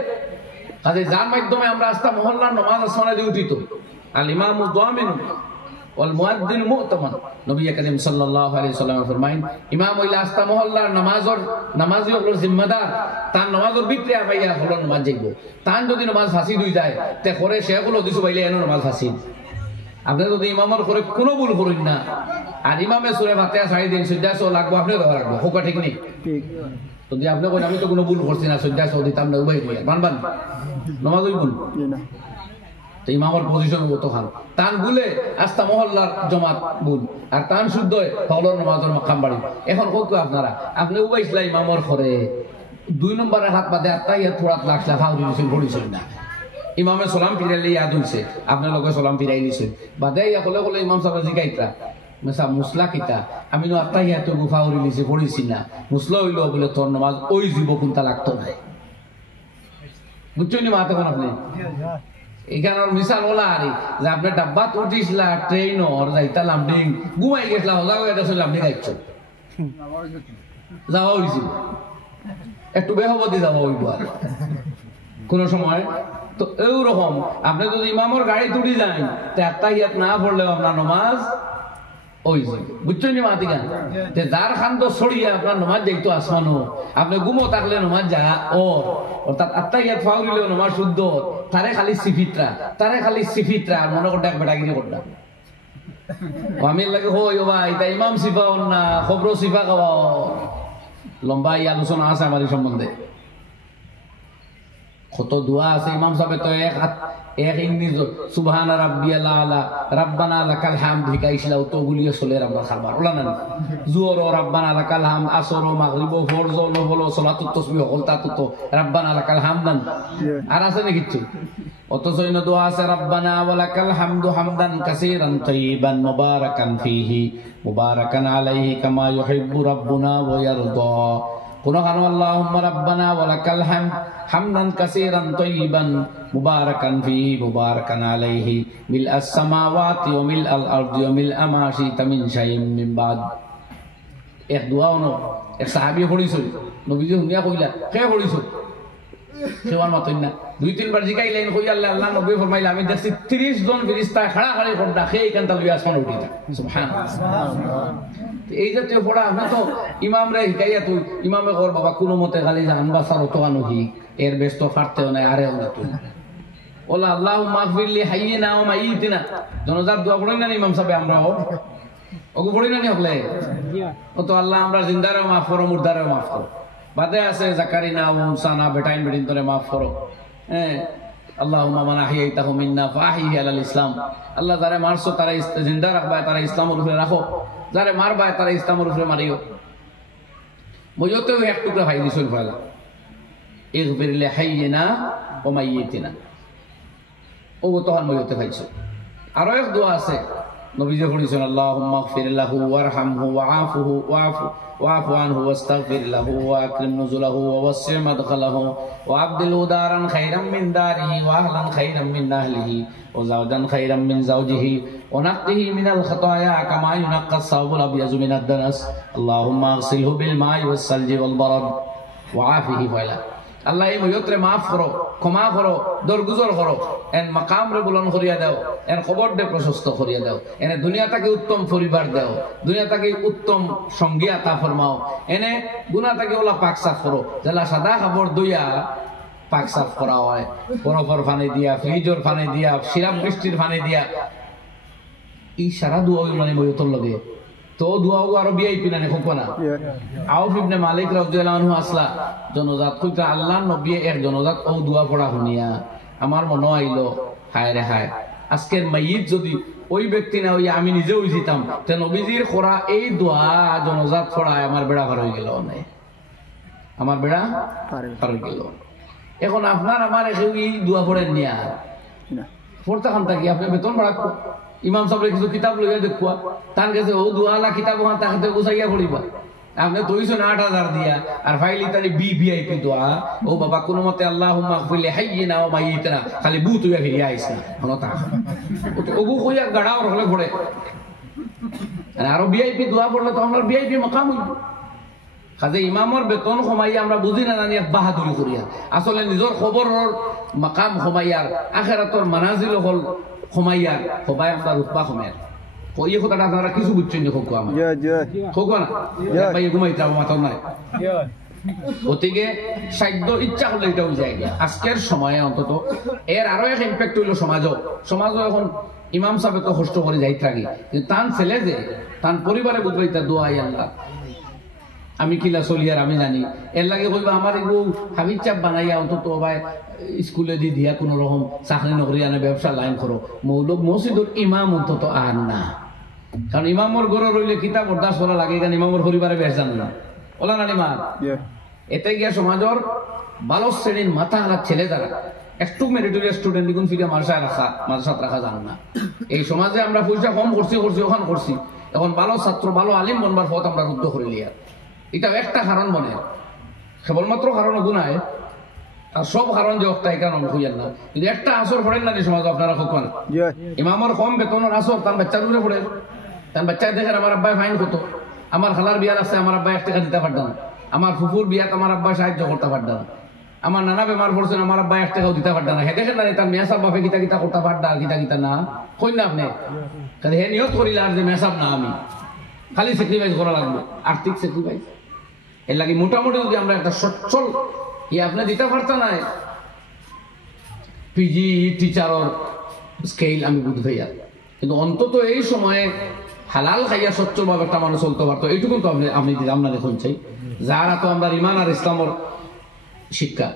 কাজে যার মাধ্যমে আমরা আস্তা মহল্লার নমাজ আসমানে দিয়ে উঠিত। আল ইমামু দামিন ওয়াল মুয়াদ্দিন মু'তামান। নবী করিম সাল্লাল্লাহু আলাইহি ওয়াসাল্লাম ফরমাইন, ইমাম হইলা আস্তা মহল্লার নামাজি হলো জিম্মাদার। তার নামাজের ভিতরে আইয়া হলো নামাজ যাইব। তার যদি নামাজ ফাসিদ হই যায় তে করে সে হলো দিছু বাইলে এনো নামাজ ফাসিদ। আপনি যদি ইমামের করে কোনো ভুল করেন না আর ইমামে সূরা ফাতিহা ছাড়ি দিন, সুজদাসো লাগবো, আপনি দেওয়া লাগবো, হোকা ঠিক নেই। যদি আপনি করেন আমি তো কোনো ভুল করছি না, সুজদাসো দিতাম না, উভয় দিয়ে মানবান নামাজ হইব না। তো ইমামের পজিশন কত খান তান ভুলে আস্তা মহল্লার জমাত ভুল আর তান শুদ্ধ হলর নামাজের মাকাম বাড়ি। এখন কত আপনারা আপনি উবাইছিলা ইমামের ঘরে 2 নম্বরের হাত বাদে আত্মাইয়া থোড়াত লাগছিলা ফাউরি মিছিল পড়িছিল না, ইমামে সালাম ফিরাইলে ইয়াদ হইছে আপনার লগে সালাম ফিরাই দিছেন বাদে ইয়া কলে কলে ইমাম সাহেব জিগাইতা মেসা মুসলা কিতা আমি নো আত্তাহিয়াতু গুফা উরি লিছি পড়িছি না মুসলা হইলো বলে তোর নামাজ ওই জীব কোনটা লাগতো না বুঝছেন মাতে কোন আপনি এখানে মিসাল ওলা আরে যে আপনি ডাব্বাত উঠিসলা ট্রেন ওর যাইতা লামডিং ঘুমাই গেছলা হজা করে দেশ লামডিং আইছো যাওয়া হইছিল একটু বেহবতি যাওয়া হইব আর কোন সময় তো এইরকম আপনি যদি ইমামর গাড়ি তুলি যান তে আত্তাহিয়াত না পড়লেও আপনার নামাজ ওই যে বুঝছেন নি মাতি গান তে যার খান তো ছড়িয়ে আপনার নামাজ দেখতো আসমানো আপনি ঘুমো থাকলে নামাজ যা ওর অর্থাৎ আত্তাহিয়াত ফাউরিলেও নামাজ শুদ্ধ তারে খালি সিফিত্রা আর মনে করতে এক বেটাগিরি করতাম আমি লাগে হই ভাই তাই ইমাম সিফা না খবর সিফা খাওয়া লম্বা এই আলোচনা আছে আমার এই সম্বন্ধে কত দোয়া আছে ইমাম সাহেব তো এক ইংরেজি সুবহান রাব্বিয়াল আলা রাব্বানা লাকাল হামদ হিকাইছিলাও তো গুলিয়ে চলে রাব্বার খাবার ওলা না জুহর রাব্বানা লাকাল হামদ আসর মাগরিব ফরজ নফল সালাতুত তাসবিহ হলতা তো রাব্বানা লাকাল হামদান আর আছে না কিছু অথচ ইন দোয়া আছে রাব্বানা ওয়ালাকাল হামদু হামদান কাসীরান তাইয়িবান মুবারাকান ফীহি মুবারাকান আলাইহি কামা ইউহিব্বু রাব্বুনা ওয়া ইয়ারদা কোন খানো আল্লাহুম্মা রাব্বানা ওয়ালাকাল হামদ হামদান কাসীরান তাইয়িবান মুবারাকান ফীহি মুবারাকান আলাইহি মিলআস সামাওয়াতি ওয়া মিলআল আরদি ওয়া মিলআ মা শি'তা মিন শাইইন মিন বাদ এক দোয়া ono এক সাহাবী পড়িছিল নবীজি হুনিয়া কইলা কে পড়িছিল সেবার মতই না দুই তিনবার জিগাইলেন কই আল্লাহ আল্লাহ নবী ফরমাইলা আমি দেখছি 30 জন ফেরেশতা খাড়া খাড়ি করদা খেই কান্তা লইয়া আসমান উঠিতা সুবহানাল্লাহ এই জাতীয় পড়া আপনি তো ইমাম রে হিকাইয়া তুই ইমামে কর বাবা কোনো মতে খালি জান বাসার তো আনুহি এর ব্যস্ত ফাটতেও নাই আরে না তুই ওলা আল্লাহুম্মা গফিরলি হাইয়িনা ওয়া মাইয়িতিনা জনজাত দোয়া পড়েন না ইমাম সাহেব আমরাও ওগো পড়ি না নি হলে ও তো আল্লাহ আমরা জিন্দারে মাফ করো মুর্দারে মাফ করো বাদে আছে জাকারিনা ও মুসানা বেটাইন বেটিন তোরে মাফ করো হ্যাঁ আল্লাহুম্মা মান আহইয়াইতাহু মিন্না ফাহিহি আলাল ইসলাম আল্লাহ যারে মারছো তারা জিন্দা রাখবা তারা ইসলামের উপরে রাখো যারে মারবা তারা ইসলামের উপরে মারিও মইয়তেও এক টুকরা ভাই দিছল ফলা ইগফির লি হাইয়িনা ওয়া মাইয়িতিনা ও তো আর মইয়তে ভাইছো আরো এক দোয়া আছে নবীজি পড়িছেন আল্লাহুম্মা গফির লাহু ওয়ারহামহু ওয়াআফুহু ওয়াফু আনহু ওয়াস্তাগফির লাহু ওয়া আকরিম নুজুলাহু ওয়া ওয়াসি' মাদখালাহু ওয়া আবদিলহু দারান খায়রাম মিন দারিহি ওয়া আহলান খায়রাম মিন আহলিহি ওয়া যাওজান খায়রাম মিন যাওজিহি ওয়া নাক্কিহি মিনাল খাতায়া কামা ইউনাক্কাস সাওবুল আবয়াজু মিনাদ দানাস আল্লাহুম্মা আগসিলহু বিল মাই ওয়াস সালজি ওয়াল বারাদ ওয়া আফিহি ফালা আল্লাহ এই ময়ত্রে মাফ করো ক্ষমা করো দরগুজর করো এন মাকাম রে বুলন্দ করিয়া দাও এন কবর দে প্রশস্ত করিয়া দাও এনে দুনিয়াটাকে উত্তম পরিবার দাও দুনিয়াটাকে উত্তম সঙ্গী আতা ফরমাও এনে গুনাহটাকে ওলা পাক সাফ করো জেলা সাদা খবর দইয়া পাক সাফ করা হয় বরফর পানি দিয়া ফ্রিজর পানি দিয়া সিরাপ বৃষ্টির পানি দিয়া এই সারা দোয়া মানে ময়তর লগে তো দোয়াও আরো ভিআইপি না দেখো না আউফ ইবনে মালিক রাদিয়াল্লাহু আনহু আসলা জনজাত কইতা আল্লাহর নবী এক জনজাত ও দোয়া পড়া শুনিয়া আমার মনে আইলো হায় রে হায় আজকের মাইয়িত যদি ওই ব্যক্তি না হইয়া আমি নিজে হইছিতাম তে নবীজির করা এই দোয়া জনজাত পড়ায় আমার বেড়া পার হয়ে গেল না আমার বেড়া পার হয়ে গেল এখন আপনার আমার এই দোয়া পড়েন নিয়া না পড়তে খান থাকি আপনি বেতন ভাড়া ইমাম সাহেবের কিছু কিতাব লইয়া দেখুয়া তার কাছে ও দুয়ালা কিতাব ওখান তাকে গুছাইয়া পড়িবা আপনি তৈছেন 8,000 দিয়া আর ফাইলি তানি ভিআইপি দোয়া ও বাবা কোনো মতে আল্লাহুম্মা গফির লি হাইয়িনা ওয়া মাইয়িতিনা খালি বু তুইয়া ফিরিয়া আইছ না হনতা ওগু কইয়া গাড়াও রহলে পড়ে আর ভিআইপি দোয়া পড়লে তো আমরা ভিআইপি মাকাম হইব কাজে ইমামর বেতন কমাইয়া আমরা বুঝি না জানি বাহাদুরি করিয়া আসলে নিজের খবরের মাকাম কমাইয়ার আখিরাতের মানাজিল হল কমাইয়ার সবাই আমরা রূপা কমাইয়ার এই কথাটা আপনারা কিছু বুঝছেন না খোক আমার খোক না ভাই ঘুমাই যাবো মাথাও নাই গতিকে সাধ্য ইচ্ছা করলে এটাও যায় আজকের সময়ে অন্তত এর আরো এক ইম্প্যাক্ট হইল সমাজও এখন ইমাম সাহেব তো কষ্ট করে যাই থাকি কিন্তু তান ছেলে যে তান পরিবারে বুঝবাই তার দোয়াই আল্লাহ আমি কিলা চলি আর আমি জানি এর লাগে কইবা আমার এগুলো হাবিজ চাপ বানাইয়া অন্তত ভাই স্কুলে দি দিয়া কোন রকম চাকরি নকরি আনে ব্যবসা লাইন করো মৌলক মসজিদর ইমাম অন্তত আর না কারণ ইমামর ঘরে রইলে কিতাব অর্দাস করা লাগে কারণ ইমামর পরিবারে বেশ জান না ওলা না ইমাম এতে গিয়া সমাজের ভালো শ্রেণীর মাথা হারা ছেলে যারা একটু মেরিটোরিয়াস স্টুডেন্ট দেখুন ফিরে মাদ্রাসাত রাখা যান না। এই সমাজে আমরা পয়সা কম করছি ওখান করছি, এখন ভালো ছাত্র ভালো আলিম বনবার পথ আমরা রুদ্ধ করে লিয়া, এটা একটা কারণ মনে কেবলমাত্র কারণ গুনায় আর সব কারণ যে একটা এই কারণ হইয়ার না। যদি একটা আসর পড়েন না সমাজ আপনারা কখন ইমামর কম বেতনের আসর তার বাচ্চা দূরে পড়ে, তার বাচ্চা দেখেন আমার আব্বাই ফাইন কত, আমার খালার বিয়ার আছে আমার আব্বাই 1 টাকা দিতে পারতাম, আমার ফুফুর বিয়াত আমার আব্বাই সাহায্য করতে পারতাম, আমার নানা বেমার পড়ছেন আমার আব্বাই 1 টাকাও দিতে পারতাম না। হে দেখেন না তার মেয়াসাব বাপে গীতা গীতা করতে পারতা গীতা গীতা না কই না আপনি হে নিয়ত করিল আর যে মেসাব না আমি খালি স্যাক্রিফাইস করা লাগবে, আর্থিক স্যাক্রিফাইস। এর লাগে মোটামুটি যদি আমরা একটা সচ্ছল আপনি দিতে পারত না পিজি টিচারর স্কেল আমি বুঝ ভাইয়া, কিন্তু অন্তত এই সময়ে হালাল খাইয়া সচ্ছল ভাবে একটা মানুষ চলতে পারতো, এইটুকু তো আপনি আমরা দেখুন চাই। যারা তো আমরা ইমান আর ইসলামর শিক্ষা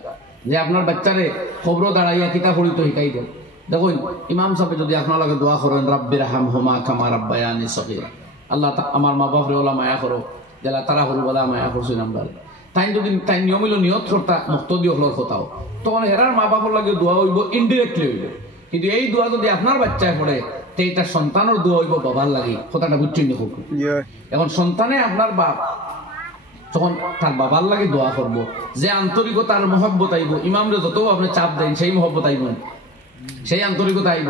যে আপনার বাচ্চারে খবর দাঁড়াইয়া কিতাব পড়িত শিখাই দেন। দেখুন ইমাম সাহেব যদি আপনার লগে দোয়া করেন রাব্বির হামহুমা কামা রাব্বায়ানি সগীরা, আল্লাহ আল্লাহ মা বাপরে ওলা মায়া করো যারা তারা হল বলা মায়া করছেন আমরা, তাই যদি তাই নিয়মিত নিয়ত করতা মুক্তদি হলোর কথাও তখন হেরার মা বাপর লাগে দোয়া হইব ইনডিরেক্টলি হইব। কিন্তু এই দোয়া যদি আপনার বাচ্চায় পড়ে তো এটা সন্তানের দোয়া হইব বাবার লাগে, কথাটা বুঝছেন দেখুন। এখন সন্তানে আপনার বাপ তখন তার বাবার লাগে দোয়া করবো, যে আন্তরিকতার মহব্বত আইব, ইমামরে যত আপনি চাপ দেন সেই মহব্বত আইব সেই আন্তরিকতা আইব।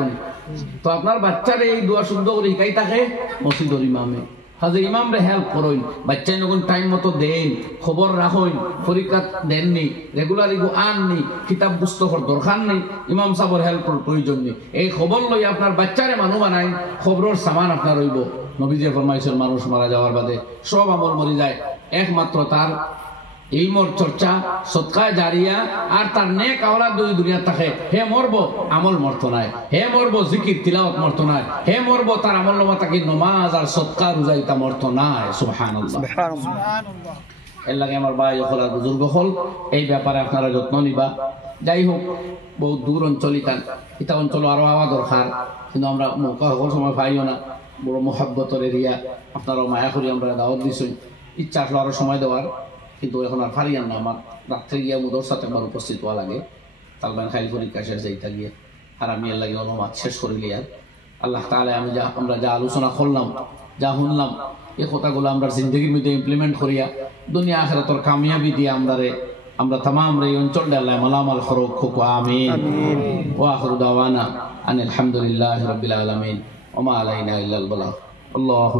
তো আপনার বাচ্চারে এই দোয়া শুদ্ধ করে শিখাই থাকে মসজিদর ইমামে, হাজে ইমামরে হেল্প করইন, বাচ্চাই যখন টাইম মতো দেন খবর রাখইন, পরীক্ষা দেননি রেগুলার ইগো আননি, কিতাব পুস্তকর দরকার নেই, ইমাম সাহেবের হেল্পর প্রয়োজন নেই, এই খবর লই আপনার বাচ্চারে মানুষ বানাই, খবরের সামান আপনার রইব। নবীজি ফরমাইছেন মানুষ মারা যাওয়ার বাদে সব আমল মরে যায়, একমাত্র তার ইলমর চর্চা সদকায়ে জারিয়া আর তার নেক আওলাদ যদি দুনিয়া থাকে হে মরব আমল মরতো নাই, হে মরব জিকির তিলাওয়াত মরতো নাই, হে মরব তার আমল নামা তাকে নমাজ আর সদকা রোজা ইতা মরতো নাই। সুবহানাল্লাহ সুবহানাল্লাহ। এর লাগে আমার ভাই হল আর বুজুর্গ হল এই ব্যাপারে আপনারা যত্ন নিবা। যাই হোক বহু দূর অঞ্চল ইতা অঞ্চল আরো হওয়া দরকার, কিন্তু আমরা সকল সময় পাইও না, বড় মোহাব্বতের এরিয়া আপনারাও মায়া করি আমরা দাওয়াত দিচ্ছেন, ইচ্ছা আসলো আরো সময় দেওয়ার, কিন্তু এখন আর ফারিয়ান না, আমার রাত্রে গিয়া মুদর সাথে আমার উপস্থিত হওয়া লাগে, তালবান খাইল পরীক্ষা শেষ যাইতা গিয়ে আর আমি এর লাগে অনুমাত শেষ করিলি। আর আল্লাহ তাআলা আমরা যা আলোচনা করলাম যা শুনলাম এই কথাগুলো আমরা জিন্দগির মধ্যে ইমপ্লিমেন্ট করিয়া দুনিয়া আখিরাতের কামিয়াবি দিয়ে আমরা তামাম এই অঞ্চলটা আল্লাহ মালামাল করুক। আমিন। ওয়া আখিরু দাওয়ানা আনিল হামদুলিল্লাহি রাব্বিল আলামিন ওয়া মা আলাইনা ইল্লাল বালাগ। আল্লাহুম্মা